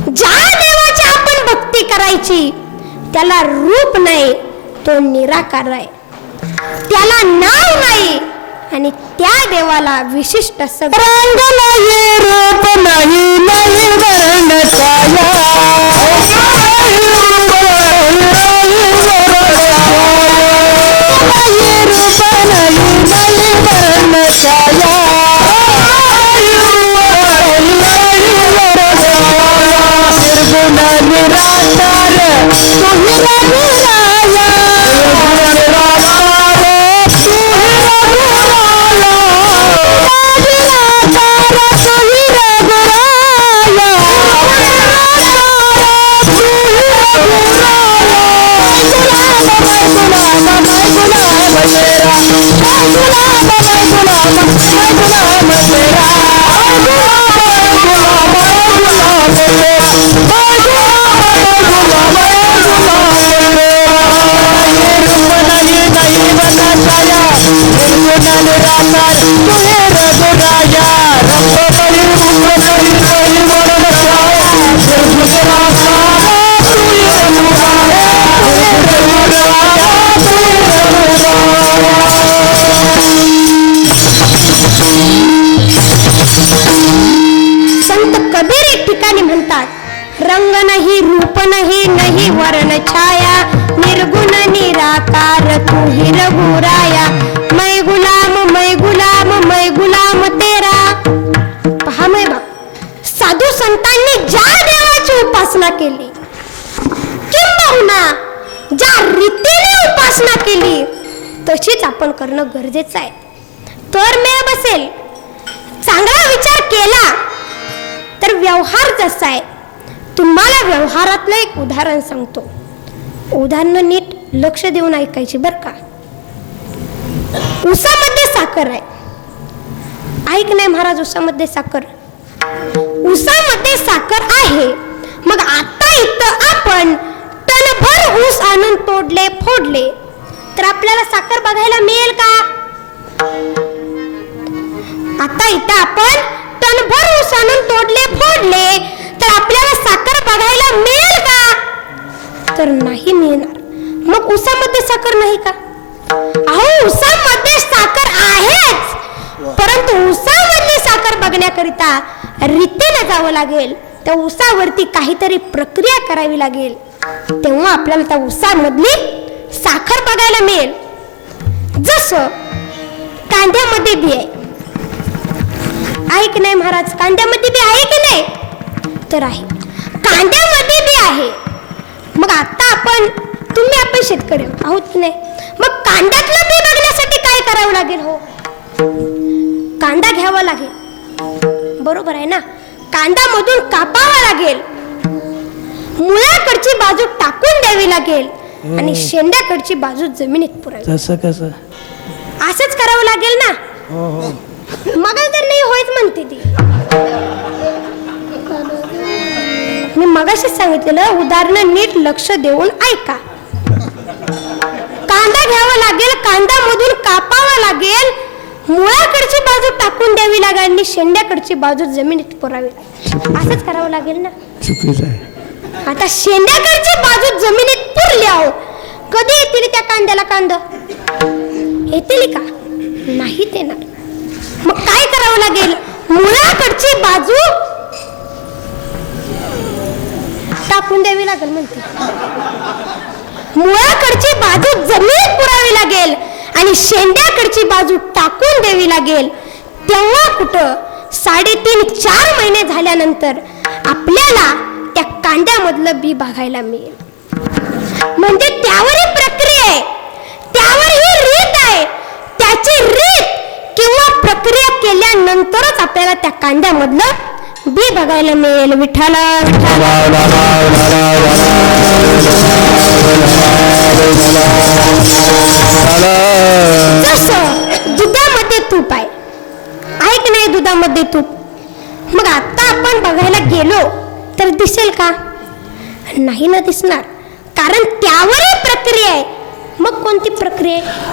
ज्या देवाची आपण भक्ती करायची त्याला रूप नाही, तो निराकार आहे, त्याला नाव नाही आणि त्या देवाला विशिष्ट असं रंग नाही, रूप नाही, नाही वर्ण छाया. संत कबीर एक ठिकाणी म्हणतात, रंग नाही, रूप नाही, नाही वर्ण छाया, निर्गुण निराकार तू ही रघुराया. मै गुलाम, मै गुलाम, मै गुलाम तेरा. पहा मै बाप, साधू संतांनी ज्या देवाची उपासना केली किंबहुना ज्या रीतीने उपासना केली तशीच आपण करणं गरजेचं आहे, तर मेळ बसेल. चांगला विचार केला तर व्यवहार जसा आहे. तुम्हाला व्यवहारातलं एक उदाहरण सांगतो. उदाहरण नीट लक्ष देऊन ऐकायची बर का. उसामध्ये साखर आहे. ऐक नाही महाराज, उसामध्ये साखर, उसामध्ये साखर आहे. मग आता इथं आपण टनभर ऊस आणून तोडले, फोडले तर आपल्याला साखर बघायला मिळेल का? आता इथं आपण टनभर ऊस आणून तोडले, फोडले तर आपल्याला साखर बघायला मिळेल का? तर नाही मिळणार. मग उसामध्ये साखर नाही का? अहो, उसामध्ये साखर आहेच, परंतु उसामधली साखर बघण्याकरिता रीतीने जावं लागेल. त्या उसावरती काहीतरी प्रक्रिया करावी लागेल, तेव्हा आपल्याला त्या उसामधली साखर बघायला मिळेल. जसं कांद्यामध्ये बी आहे. ऐक नाही महाराज, कांद्यामध्ये बी आहे की नाही? तर आहे, कांद्यामध्ये बी आहे. मग आता आपण शेतकरी आहोत की नाही? मग कांद्यातलं बी बघण्यासाठी काय करावं लागेल? हो, कांदा घ्यावा लागेल, बरोबर आहे ना? कांदा मधून कापावा लागेल, मुळाकडची बाजू टाकून द्यावी लागेल आणि शेंड्याकडची बाजू जमिनीत पुरावी. तसं कसं? असंच करावं लागेल ना? मग तर नाही होईच म्हणते ती. मी मगाशीच सांगितलेलं उदाहरण नीट लक्ष देऊन ऐका. कांदा घ्यावा लागेल, कांदा मधून कापावा लागेल, मुळाकडची बाजू टाकून द्यावी लागेल आणि शेंड्याकडची बाजू जमिनीत पुरावी लागेल. असंच करावं लागेल ना? चुकीचं आहे. आता शेंड्याकडची बाजू जमिनीत पुरल्यावर कधी येतील त्या कांद्याला कांद? येतील का? नाही येणार. मग काय करावं लागेल? मुळाकडची बाजू टाकून द्यावी लागेल म्हणते. मुळाकडची बाजू जमिनीत पुरावी लागेल आणि शेंड्याकडची बाजू टाकून द्यावी लागेल. तेव्हा कुठं 3.5-4 महिने झाल्यानंतर आपल्याला त्या कांद्यामधलं बी बघायला मिळेल. म्हणजे त्यावर ही प्रक्रिया आहे, त्यावर ही रीत आहे. त्याची रीत किंवा प्रक्रिया केल्यानंतरच आपल्याला त्या कांद्यामधलं बी बघायला मिळेल. विठ्ठला विठ्ठला तूप. मग आता आपण बघायला गेलो तर दिसेल का? नाही ना दिसणार, कारण त्यावरही प्रक्रिया आहे. मग कोणती प्रक्रिया आहे?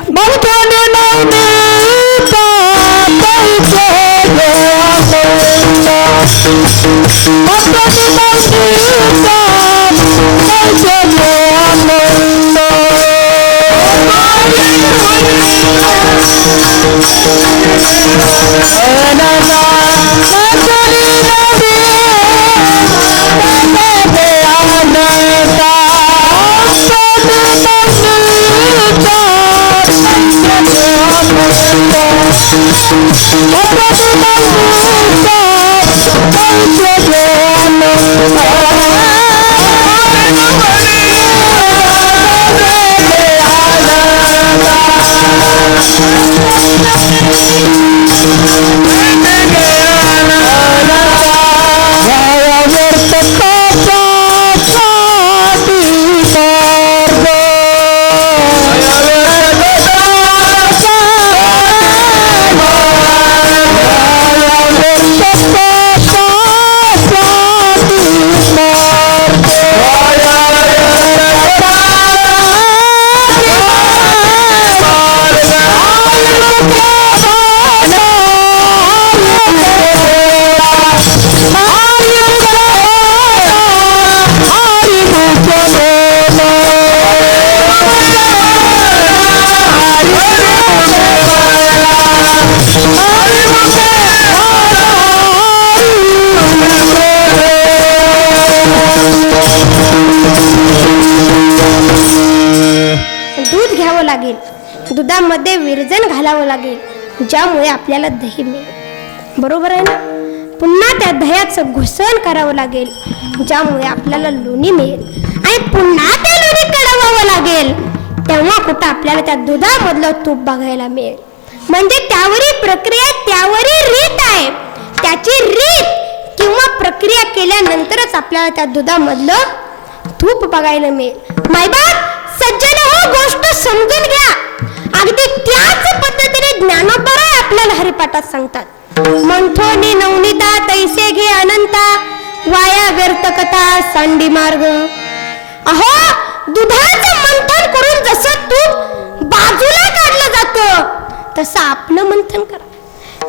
दूध घ्यावं लागेल, दुधामध्ये विरजण घालावं लागेल, ज्यामुळे आपल्याला दही मिळेल. बरोबर आहे ना? पुन्हा त्या दह्याचं घुसण करावं लागेल, ज्यामुळे आपल्याला लोणी मिळेल. आणि पुन्हा ते लोणी कढवावं लागेल, तेव्हा कुठं आपल्याला त्या दुधामधलं तूप बघायला मिळेल. म्हणजे त्यावरील प्रक्रिया, त्यावरील रीत आहे. त्याची रीत किंवा प्रक्रिया केल्यानंतरच आपल्याला त्या दुधामधलं तूप बघायला मिळेल. मायबाप सज्जन हो, गोष्ट समजून घ्या. अगदी त्याच पद्धतीने ज्ञानोबराय आपल्याला हरिपाठात सांगतात. मंथोनी नवनीता तैसे घे अनंता, वाया व्यर्थ कथा सांडी मार्ग. अहो, दुधाचं मंथन करून जसं तूप बाजूला काढलं जातं, तसं आपलं मंथन करा.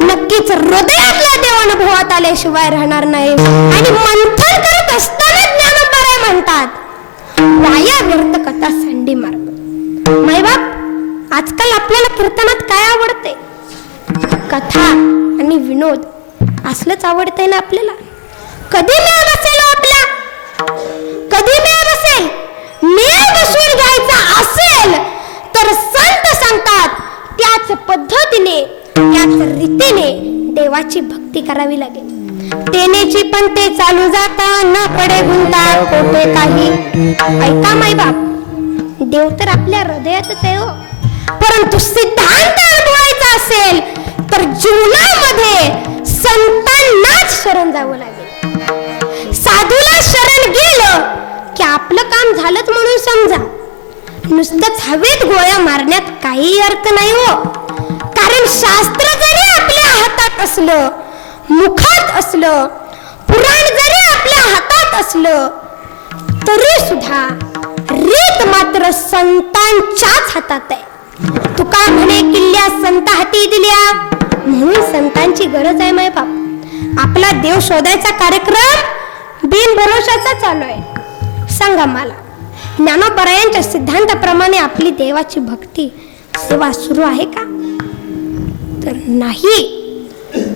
नक्कीच हृदयातल्या देवानुभवात आल्याशिवाय राहणार नाही. आणि मंथन करत असताना ज्ञानोबराय म्हणतात, वाया व्यर्थ कथा सांडी मार्ग. मायबाप, आजकाल आपल्याला कीर्तनात काय आवडते? कथा आणि विनोद असलंच आवडतंय ना आपल्याला. कधी मेळ बसेल आपला? कधी मेळ बसेल? मेळ बसवून घ्यायचा असेल तर संत सांगतात त्याच पद्धतीने, त्याच रीतीने देवाची भक्ती करावी लागेल. तेनेची पण ते चालू जाता, न पडे गुंता कोठे काही. ऐका मायबाप, देव तर आपल्या हृदयातच आहे हो, परंतु सिद्धांत अनुभवायचा असेल तर जीवनामध्ये संतांनाच शरण जावं लागेल. साधूला शरण गेलं की आपलं काम झालंच म्हणून समजा. नुसतंच हवेत गोळ्या मारण्यात काही अर्थ नाही हो. कारण शास्त्र जरी आपल्या हातात असलं, मुखात असलं, पुराण जरी आपल्या हातात असलं, तरी सुद्धा रीत मात्र संतांच्याच हातात आहे. तुका म्हणे किल्ल्या संत हाती दिल्या, म्हणून संतांची गरज आहे माय बाप. आपला देव शोधायचा कार्यक्रम बिनभरोशाचा चालू आहे. सांगा मला, ज्ञानोबरायांच्या सिद्धांताप्रमाणे आपली देवाची भक्ती सेवा सुरू आहे का? तर नाही.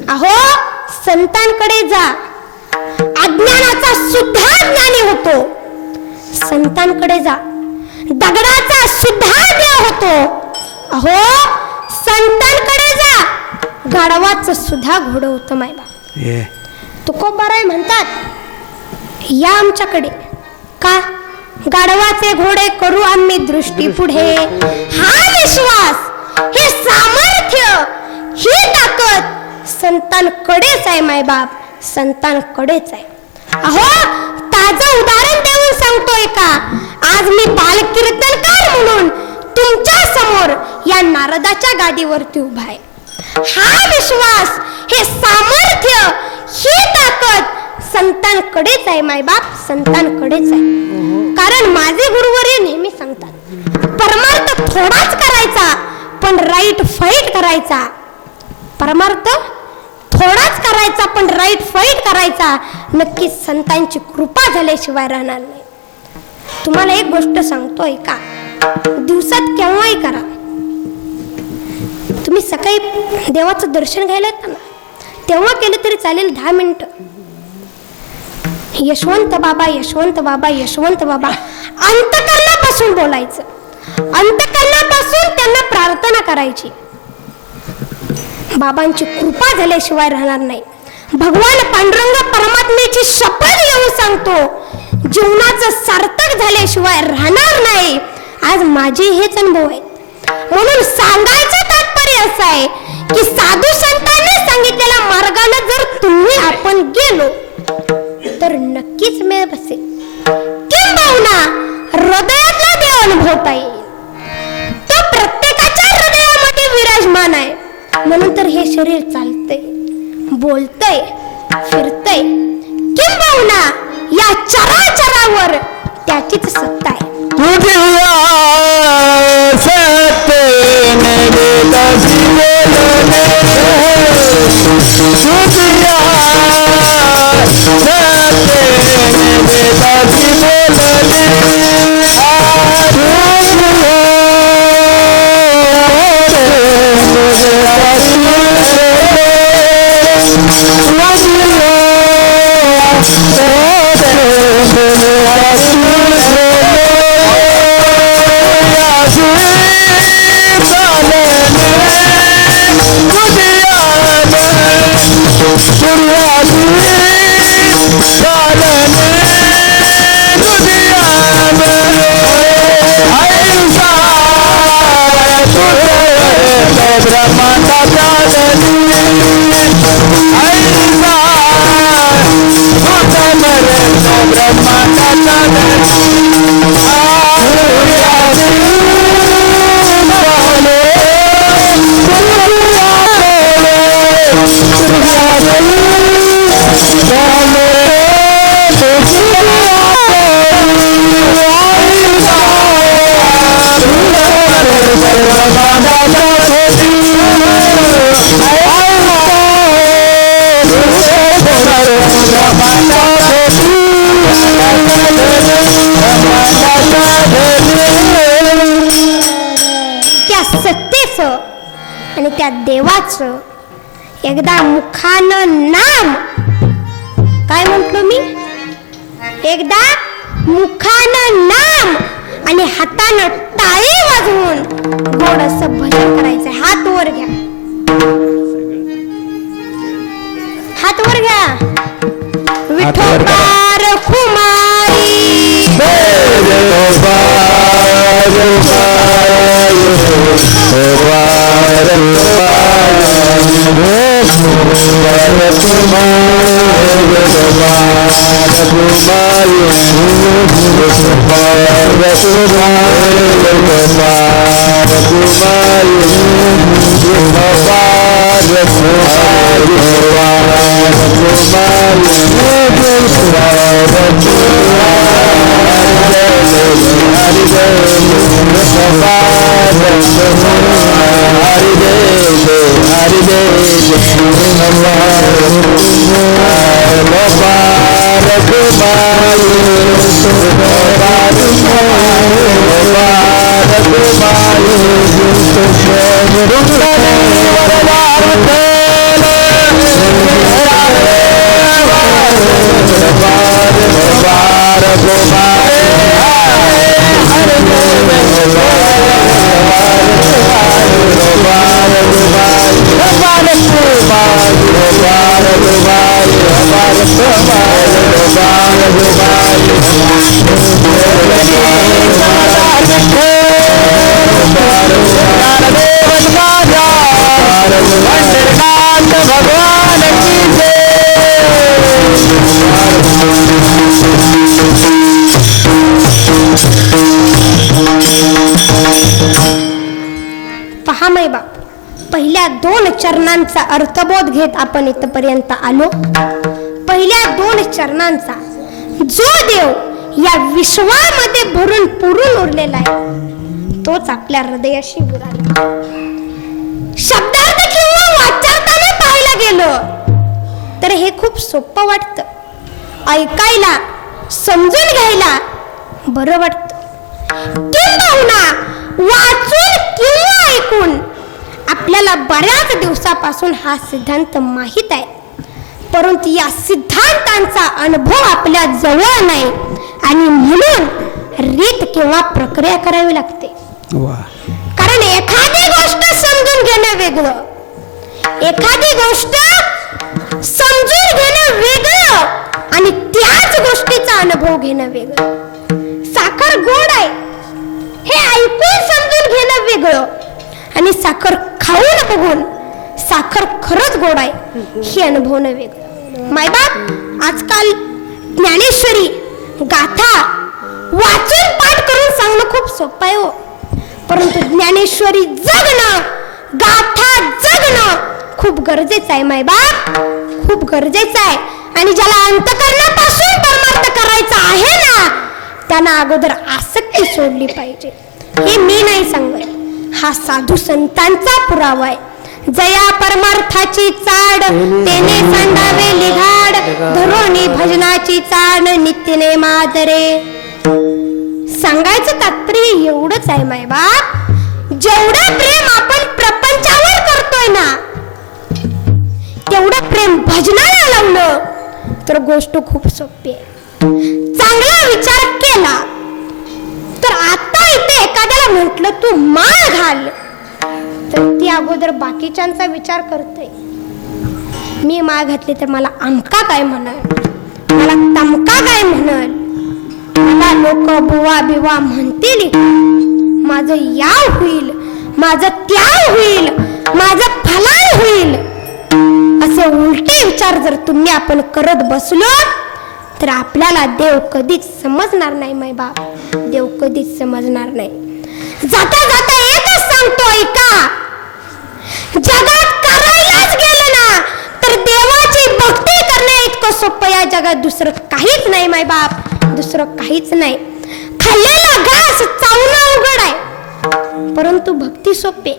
अहो, संतांकडे जा, अज्ञानाचा सुद्धा ज्ञानी होतो. संतांकडे जा, दगडाचा सुद्धा देव होतो. अहो, संतांकडे जा, गाढवाचं सुद्धा घोडं होतं मायबा. तुकोबाराय म्हणतात, या आमच्याकडे. का? गाढवाचे घोडे करू आम्ही दृष्टी पुढे. हा विश्वास, हे सामर्थ्य, ही ताकद संतांकडेच आहे मायबाप, संतांकडेच आहे. अहो, ताजं उदाहरण देऊन सांगतोय का? आज मी बालकीर्तनकार म्हणून तुमच्या समोर या नारदाच्या गादीवरती उभा आहे. हा विश्वास, हे सामर्थ्य, ही ताकद संतांकडेच आहे मायबाप, संतांकडेच आहे. कारण माझे गुरुवर्य नेहमी सांगतात, परमार्थ थोडाच करायचा पण राईट फाईट करायचा. परमार्थ थोडाच करायचा पण राईट फाईट करायचा. नक्कीच संतांची कृपा झाल्याशिवाय राहणार नाही. तुम्हाला एक गोष्ट सांगतोय का, दिवसात केव्हाही करा. तुम्ही सकाळी देवाचं दर्शन घ्यायला येतं ना, तेव्हा केलं तरी चालेल 10 मिनिटं. यशवंत बाबा, यशवंत बाबा, यशवंत बाबा अंतकरणापासून बोलायचं. अंतकरणापासून त्यांना प्रार्थना करायची. बाबांची कृपा झाल्याशिवाय राहणार नाही. भगवान पांडुरंग परमात्म्याची शपथ घेऊन सांगतो, जीवनाचं सार्थक झाल्याशिवाय राहणार नाही. आज माझे हेच अनुभव आहेत. म्हणून सांगायचं तात्पर्य असं आहे की साधू संतांनी सांगितलेल्या मार्गाने जर तुम्ही आपण गेलो तर नक्कीच मेळ बसेल. किंबहुना हृदयातला देव अनुभवता येईल. तो प्रत्येकाच्या हृदयामध्ये विराजमान आहे. म्हणून तर हे शरीर चालतंय, बोलतंय, फिरतंय. किंबहुना या चराचरावर त्याचीच सत्ता आहे. तुझ्या सत्तेने वेदाची बोलणे, तुझ्या सत्तेने वेदाची बोलणे, आणि त्या देवाचं एकदा मुखानं नाम, काय म्हटलो मी, एकदा मुखानं नाम आणि हातानं टाळी वाजवून गोड असं भजन करायचं. हात वर घ्या, हात वर घ्या. विठोबा रखुमाई, पहिल्या 2 चरणांचा अर्थबोध घेत आपण इथपर्यंत आलो. पहिल्या 2 चरणांचा जो देव या विश्वामध्ये भरून पुरून उरलेला आहे तोच आपल्या हृदयाशी बुराला. शब्दार्थ किंवा वाचार्थाने पाहायला गेलं तर हे खूप सोपं वाटतं, ऐकायला समजून घ्यायला बरं वाटतं. किंबहुना वाचून किंवा ऐकून आपल्याला बऱ्याच दिवसापासून हा सिद्धांत माहीत आहे, परंतु या सिद्धांतांचा अनुभव आपल्या जवळ नाही आणि म्हणून रीत किंवा प्रक्रिया करावी लागते. कारण एखादी गोष्ट समजून घेणं वेगळं, एखादी गोष्ट समजून घेणं वेगळं आणि त्याच गोष्टीचा अनुभव घेणं वेगळं. साखर गोड आहे हे ऐकून समजून घेणं वेगळं आणि साखर खाऊन बघून साखर खरंच गोड आहे हे अनुभवणं वेगळं. मायबाप आजकाल ज्ञानेश्वरी गाथा वाचून पाठ करून सांगणं खूप सोपं आहे हो, परंतु ज्ञानेश्वरी जगणं, गाथा जगणं खूप गरजेचं आहे मायबाप, खूप गरजेचं आहे. आणि ज्याला अंतकरणापासून परमार्थ करायचा आहे ना त्यांना अगोदर आसक्ती सोडली पाहिजे. हे मी नाही सांगत, हा साधू संतांचा पुरावा आहे. जया परमार्थाची चाड तेने सांडावे लिघाड, धरोणी भजनाची चाड नित्यने मादरे. सांगायचं तात्पर्य एवढंच आहे मायबाप, जेवढं प्रेम आपण प्रपंचावर करतोय ना तेवढं प्रेम भजनाला लावलं तर गोष्ट खूप सोपी आहे. चांगला विचार केला तर आता इथे एखाद्याला म्हटलं तू माळ घाल तर ती अगोदर बाकीच्यांचा विचार करते. मी माळ घातली तर मला अमका काय म्हणाल, मला तमका काय म्हणाल, मला लोक बुवा बिवा म्हणतील, माझं याव होईल, माझं त्याव होईल, माझं फलाल होईल, असे उलटे विचार जर तुम्ही आपण करत बसलो तर आपल्याला देव कधीच समजणार नाही मायबाप, देव कधीच समजणार नाही. जाता जाता एकच सांगतो ऐका, जगात करायलाच गेलं ना तर देवाची भक्ती करणे इतकं सोपं या जगात दुसरं काहीच नाही मायबाप, दुसरं काहीच नाही. खाल्लेला घास चावणं अवघड आहे परंतु भक्ती सोपे.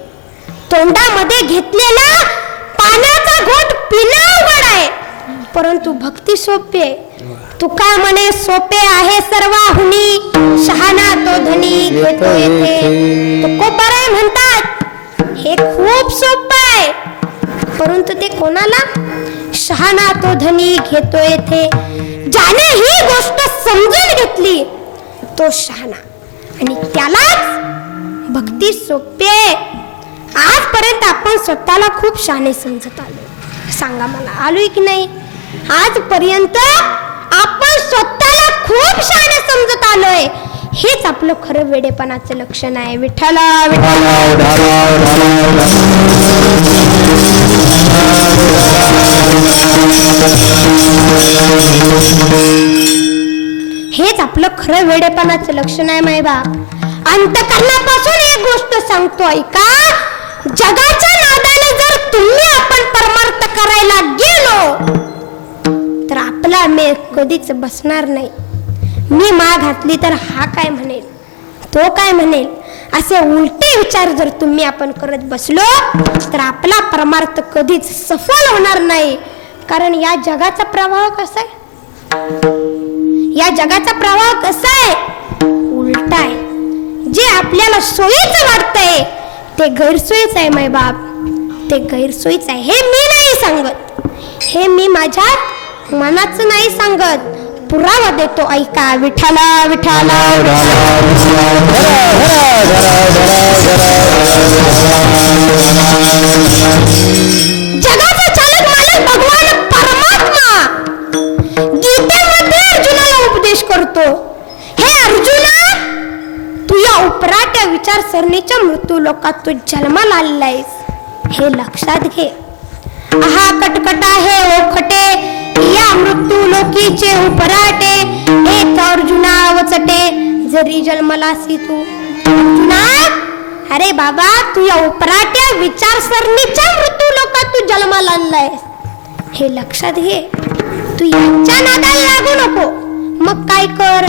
तोंडामध्ये घेतलेला पाण्याचा घोट पिणं अवघड आहे परंतु भक्ती सोपे. तुका म्हणे सोपे आहे सर्वाहुनी, शहाणा तो धनी घेतो येथे. तुकोबाराय म्हणतात हे खूप सोपं आहे परंतु ते कोणाला? शहाणा तो धनी घेतो येथे. ज्याने ही गोष्ट समजून घेतली तो शहाणा आणि त्यालाच भक्ती सोपी आहे. आजपर्यंत आपण स्वतःला खूप शहाणे समजत आलो, सांगा मला आलोय की नाही? आजपर्यंत आपण स्वतःला खूप शहाणे समजत आलोय, हेच आपलं खरं वेडेपणाचं लक्षण आहे. विठ्ठला विठ्ठला हेच आपलं खरं वेडेपणाचं लक्षण आहे मायबाप. अंतकरणापासून एक गोष्ट सांगतो ऐका, जगाच्या नादाने जर तुम्ही आपण परमार्थ करायला गेलो तर आपला मेळ कधीच बसणार नाही. मी माळ घातली तर हा काय म्हणेल, तो काय म्हणेल, असे उलटे विचार जर तुम्ही आपण करत बसलो तर आपला परमार्थ कधीच सफल होणार नाही. कारण या जगाचा प्रवाह कसा आहे, या जगाचा प्रवाह कसा आहे, उलटा आहे. जे आपल्याला सोयीचं वाटतंय ते गैरसोयीच आहे मायबाप, ते गैरसोयीच आहे. हे मी नाही सांगत, हे मी माझ्या मनाचं नाही सांगत, पुरावा देतो ऐका. विठ्ठला विठ्ठला जगाचा चालक मालक भगवान परमात्मा गीतेमध्ये अर्जुनाला उपदेश करतो, हे अर्जुना तू या उपराट्या विचारसरणीच्या मृत्यू लोकात तू जन्माला आलेला आहेस, हे लक्षात घे. आहा कटकट आहे ओखटे या मृत्यू लोकीचे उपराटे, हे अर्जुना वचटे जरी जन्मलासी तू. अर्जुना अरे बाबा, तू या उपराट्या विचारसरणीच्या मृत्यू लोकात तू जन्माला आणलायस हे लक्षात घे. तू यांच्या नादाला लागू नको. मग काय कर,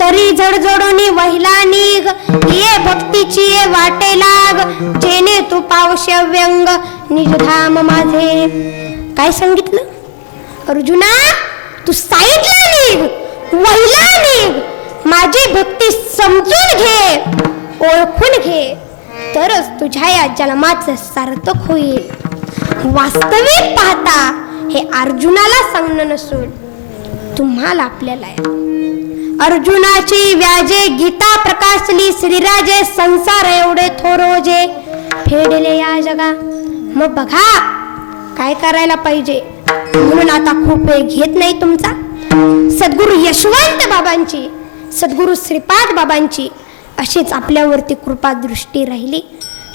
तरी जडजडोनी वहिला निघ, ये भक्तीची ये वाटे लाग, जेणे तू पावश्य व्यंग निजधाम माझे. काय सांगितलं अर्जुना? तू साईडला निघ, वहिला निघ, माझी भक्ती समजून घे, ओळखून घे, तरच तुझ्या या जन्माचं सार्थक होईल. वास्तविक पाहता हे अर्जुनाला सांगणं नसून तुम्हाला आपल्याला आहे. अर्जुनाची व्याजे गीता प्रकाशली, श्रीराजे संसार एवढे थोरोजे फेडले या जगा. मग बघा काय करायला पाहिजे. म्हणून आता खूप वेळ घेत नाही तुमचा. सद्गुरु यशवंत बाबांची, सद्गुरु श्रीपाद बाबांची अशीच आपल्यावरती कृपा दृष्टी राहिली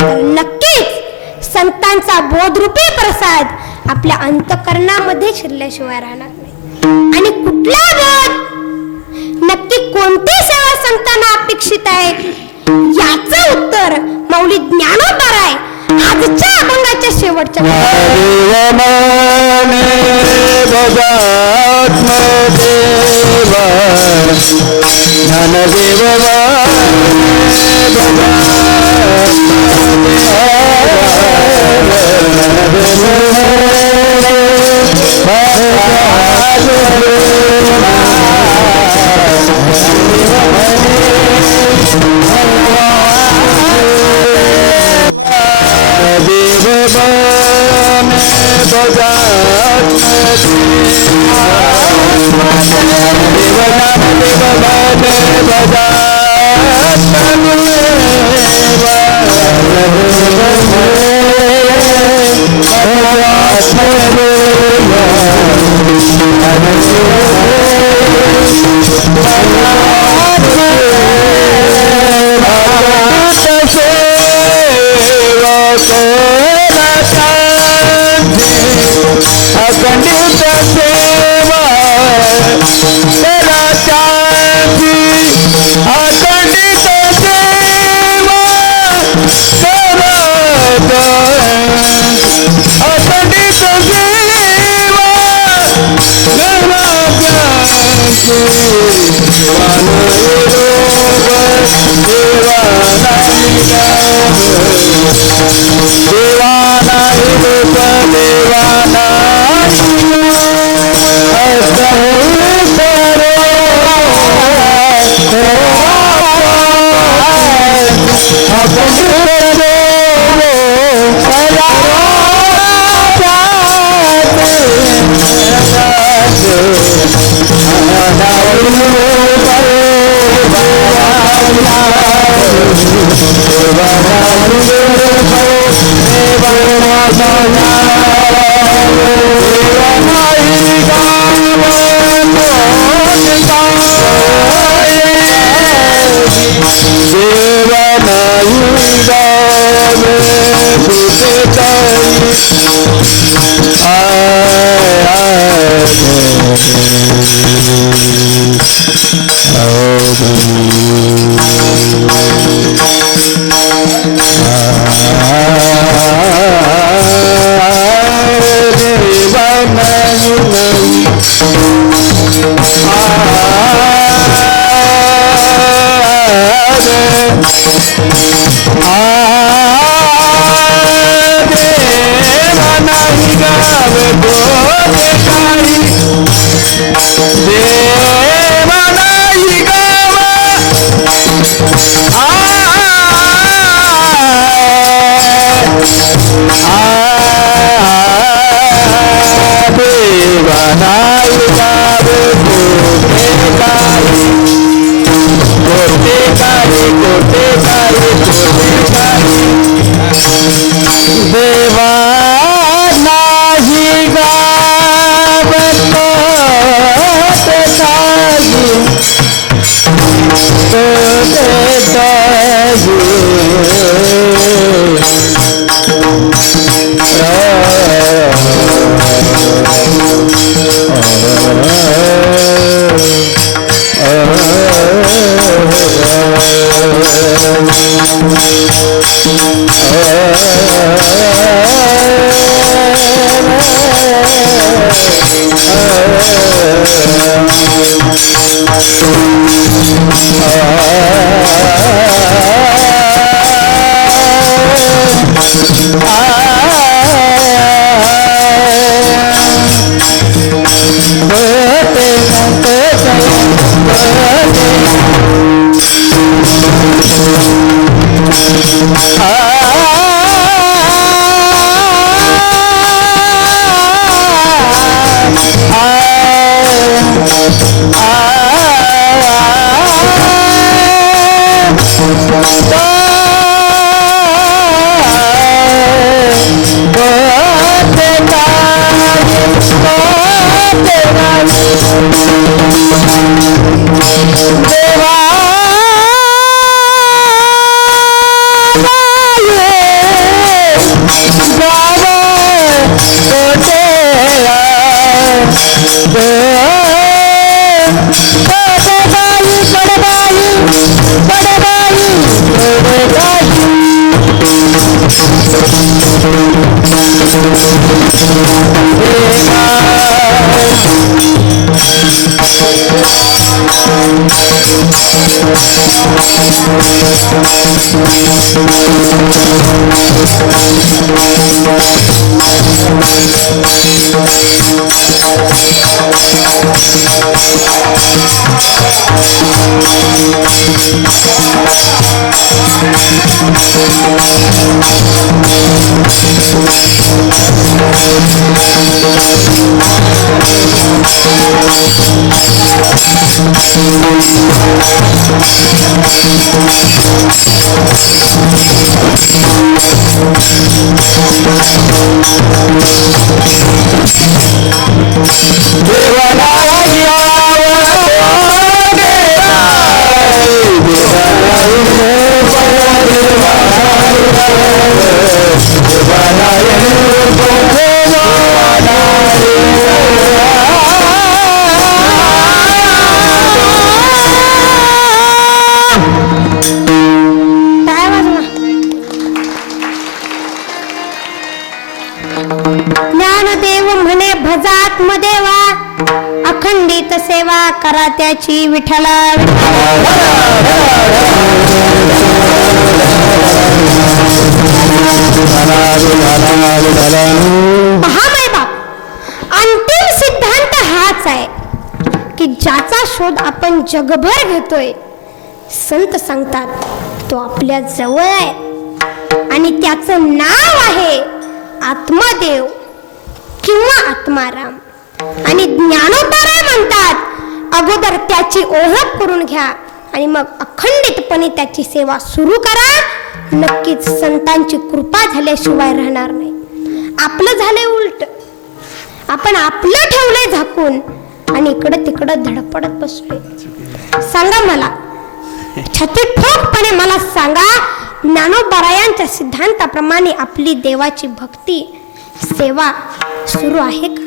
तर नक्कीच संतांचा बोधरूपी प्रसाद आपल्या अंतःकरणामध्ये शिरल्याशिवाय राहणार नाही. आणि कुठला बोध, नक्की कोणती सेवा संतांना अपेक्षित आहे याचं उत्तर मौली ज्ञानोबराय आजच्या अभंगाच्या शेवटच्या ज्ञानदेव म्हणे भजात्मदेवा, अखंडित सेवा करा त्याची विठ्ठला. पहा माय बाप, अंतिम सिद्धांत हाच आहे की ज्याचा शोध आपण जगभर घेतोय, संत सांगतात तो आपल्या जवळ आहे आणि त्याचं नाव आहे आत्मदेव किंवा आत्माराम. आणि ज्ञानोबराय म्हणतात अगोदर त्याची ओळख करून घ्या आणि मग अखंडितपणे त्याची सेवा सुरू करा. नक्कीच संतांची कृपा झाल्याशिवाय राहणार नाही. आपलं झालंय उलट, आपण आपलं ठेवलंय झाकून आणि इकडं तिकडं धडपडत बसलोय. सांगा मला, छाती ठोकपणे मला सांगा, ज्ञानोबरायांच्या सिद्धांताप्रमाणे आपली देवाची भक्ती सेवा सुरू आहे का?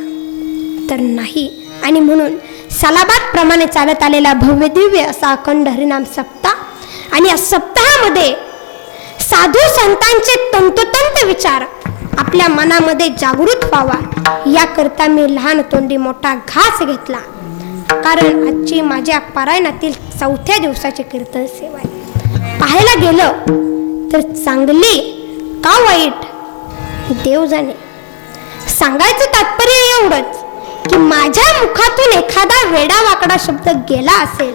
तर नाही. आणि म्हणून सालाबाद प्रमाणे चालत आलेला भव्य दिव्य असा अखंड हरिनाम सप्ताह आणि या सप्ताहामध्ये साधू संतांचे तंतोतंत विचार आपल्या मनामध्ये जागृत व्हावा याकरता मी लहान तोंडी मोठा घास घेतला. कारण आजची माझ्या पारायणातील 4थ्या दिवसाची कीर्तन सेवा आहे. पाहायला गेलं तर चांगली का वाईट देव जाणे. सांगायचं तात्पर्य एवढंच की माझ्या मुखातून एखादा वेडा वाकडा शब्द गेला असेल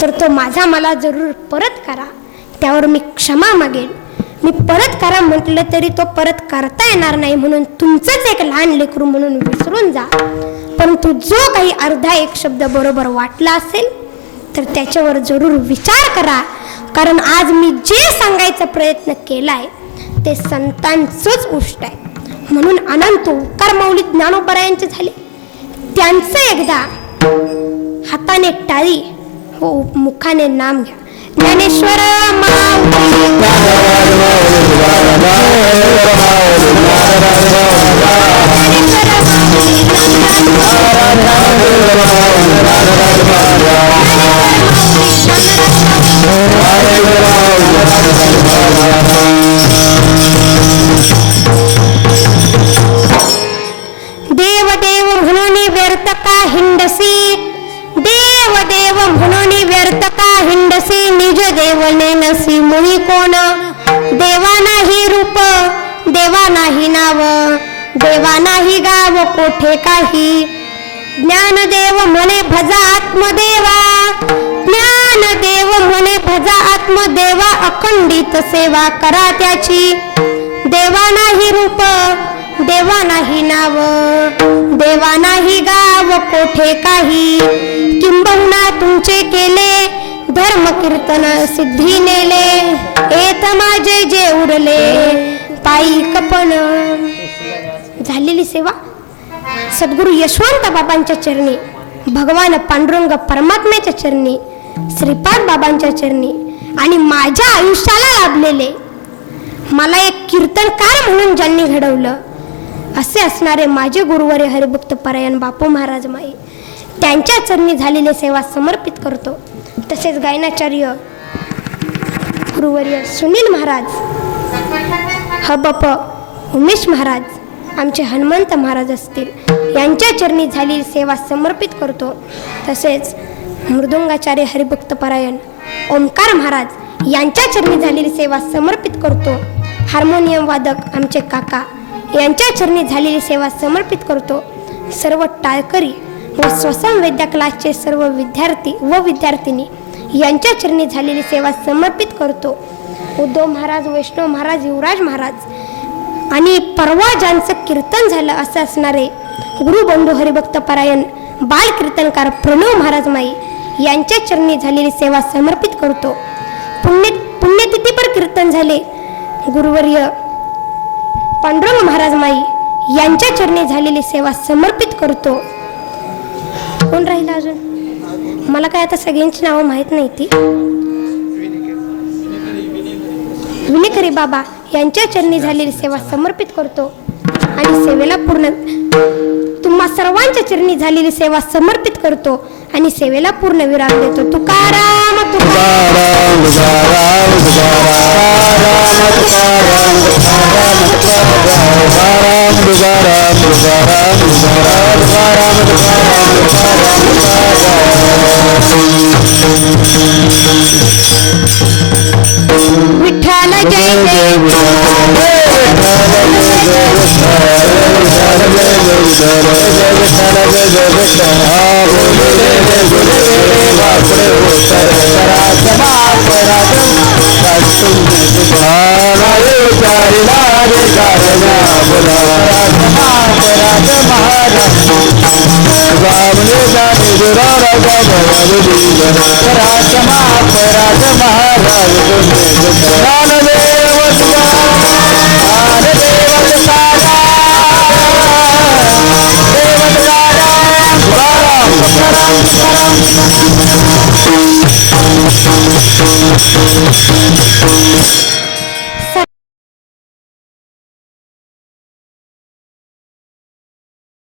तर तो माझा मला जरूर परत करा, त्यावर मी क्षमा मागेन. मी परत करा म्हटलं तरी तो परत करता येणार नाही, म्हणून तुमचंच एक लहान लेकरू म्हणून विसरून जा. परंतु जो काही अर्धा एक शब्द बरोबर वाटला असेल तर त्याच्यावर जरूर विचार करा. कारण आज मी जे सांगायचा प्रयत्न केलाय ते संतांचंच उष्ट आहे. म्हणून अनंत उपकार माऊली ज्ञानोबरायांचे झाले. त्यांचं एकदा हाताने टाळी व मुखाने नाम घ्या. ज्ञानेश्वर देव देव म्हणून व्यर्थ का हिंडसी, देव देव म्हणून व्यर्थ का हिंडसी, निज देव नेनसी मुळी कोण. देवा नाही रूप, देवा नाही नाव, देवा नाही गाव कोठे काही. ज्ञानदेव म्हणे भजा आत्मदेवा, ज्ञानदेव म्हणे भजा आत्मदेवा, अखंडित सेवा करा त्याची. देवा नाही रूप, देवा नाही नाव, देवा नाही गाव कोठे काही. किंबहुना तुमचे केले धर्म कीर्तन सिद्धी नेले येत माझे जे उरले पायी कपन. झालेली सेवा सद्गुरू यशवंत बाबांच्या चरणी, भगवान पांडुरंग परमात्म्याच्या चरणी, श्रीपाद बाबांच्या चरणी आणि माझ्या आयुष्याला लाभलेले, मला एक कीर्तनकार म्हणून ज्यांनी घडवलं असे असणारे माझे गुरुवर्य हरिभक्त परायण बापू महाराज माई, त्यांच्या चरणी झालेली सेवा समर्पित करतो. तसेच गायनाचार्य गुरुवर्य सुनील महाराज, हबप उमेश महाराज, आमचे हनुमंत महाराज असतील यांच्या चरणी झालेली सेवा समर्पित करतो. तसेच मृदुंगाचार्य हरिभक्त परायण ओंकार महाराज यांच्या चरणी झालेली सेवा समर्पित करतो. हार्मोनियम वादक आमचे काका यांच्या चरणी झालेली सेवा समर्पित करतो. सर्व टाळकरी व स्वसंवेद्या क्लासचे सर्व विद्यार्थी व विद्यार्थिनी यांच्या चरणी झालेली सेवा समर्पित करतो. उद्धव महाराज, वैष्णव महाराज, युवराज महाराज आणि परवा ज्यांचं कीर्तन झालं असं असणारे गुरुबंधू हरिभक्त परायण बाल कीर्तनकार प्रणव महाराज माई यांच्या चरणी झालेली सेवा समर्पित करतो. पुण्यतिथीपर कीर्तन झाले गुरुवर्य पांडुरंग महाराज माई यांच्या चरणी झालेली सेवा समर्पित करतो. कोण राहिला अजून? मला काय आता सगळ्यांची नावं माहीत नाही. ती विनेकरी बाबा यांच्या चरणी झालेली सेवा समर्पित करतो आणि सेवेला पूर्ण तुम्हा सर्वांच्या चरणी झालेली सेवा समर्पित करतो आणि सेवेला पूर्ण विराम देतो. तुकाराम तुकाराम तुकाराम विठ्ठल जय जय महाराज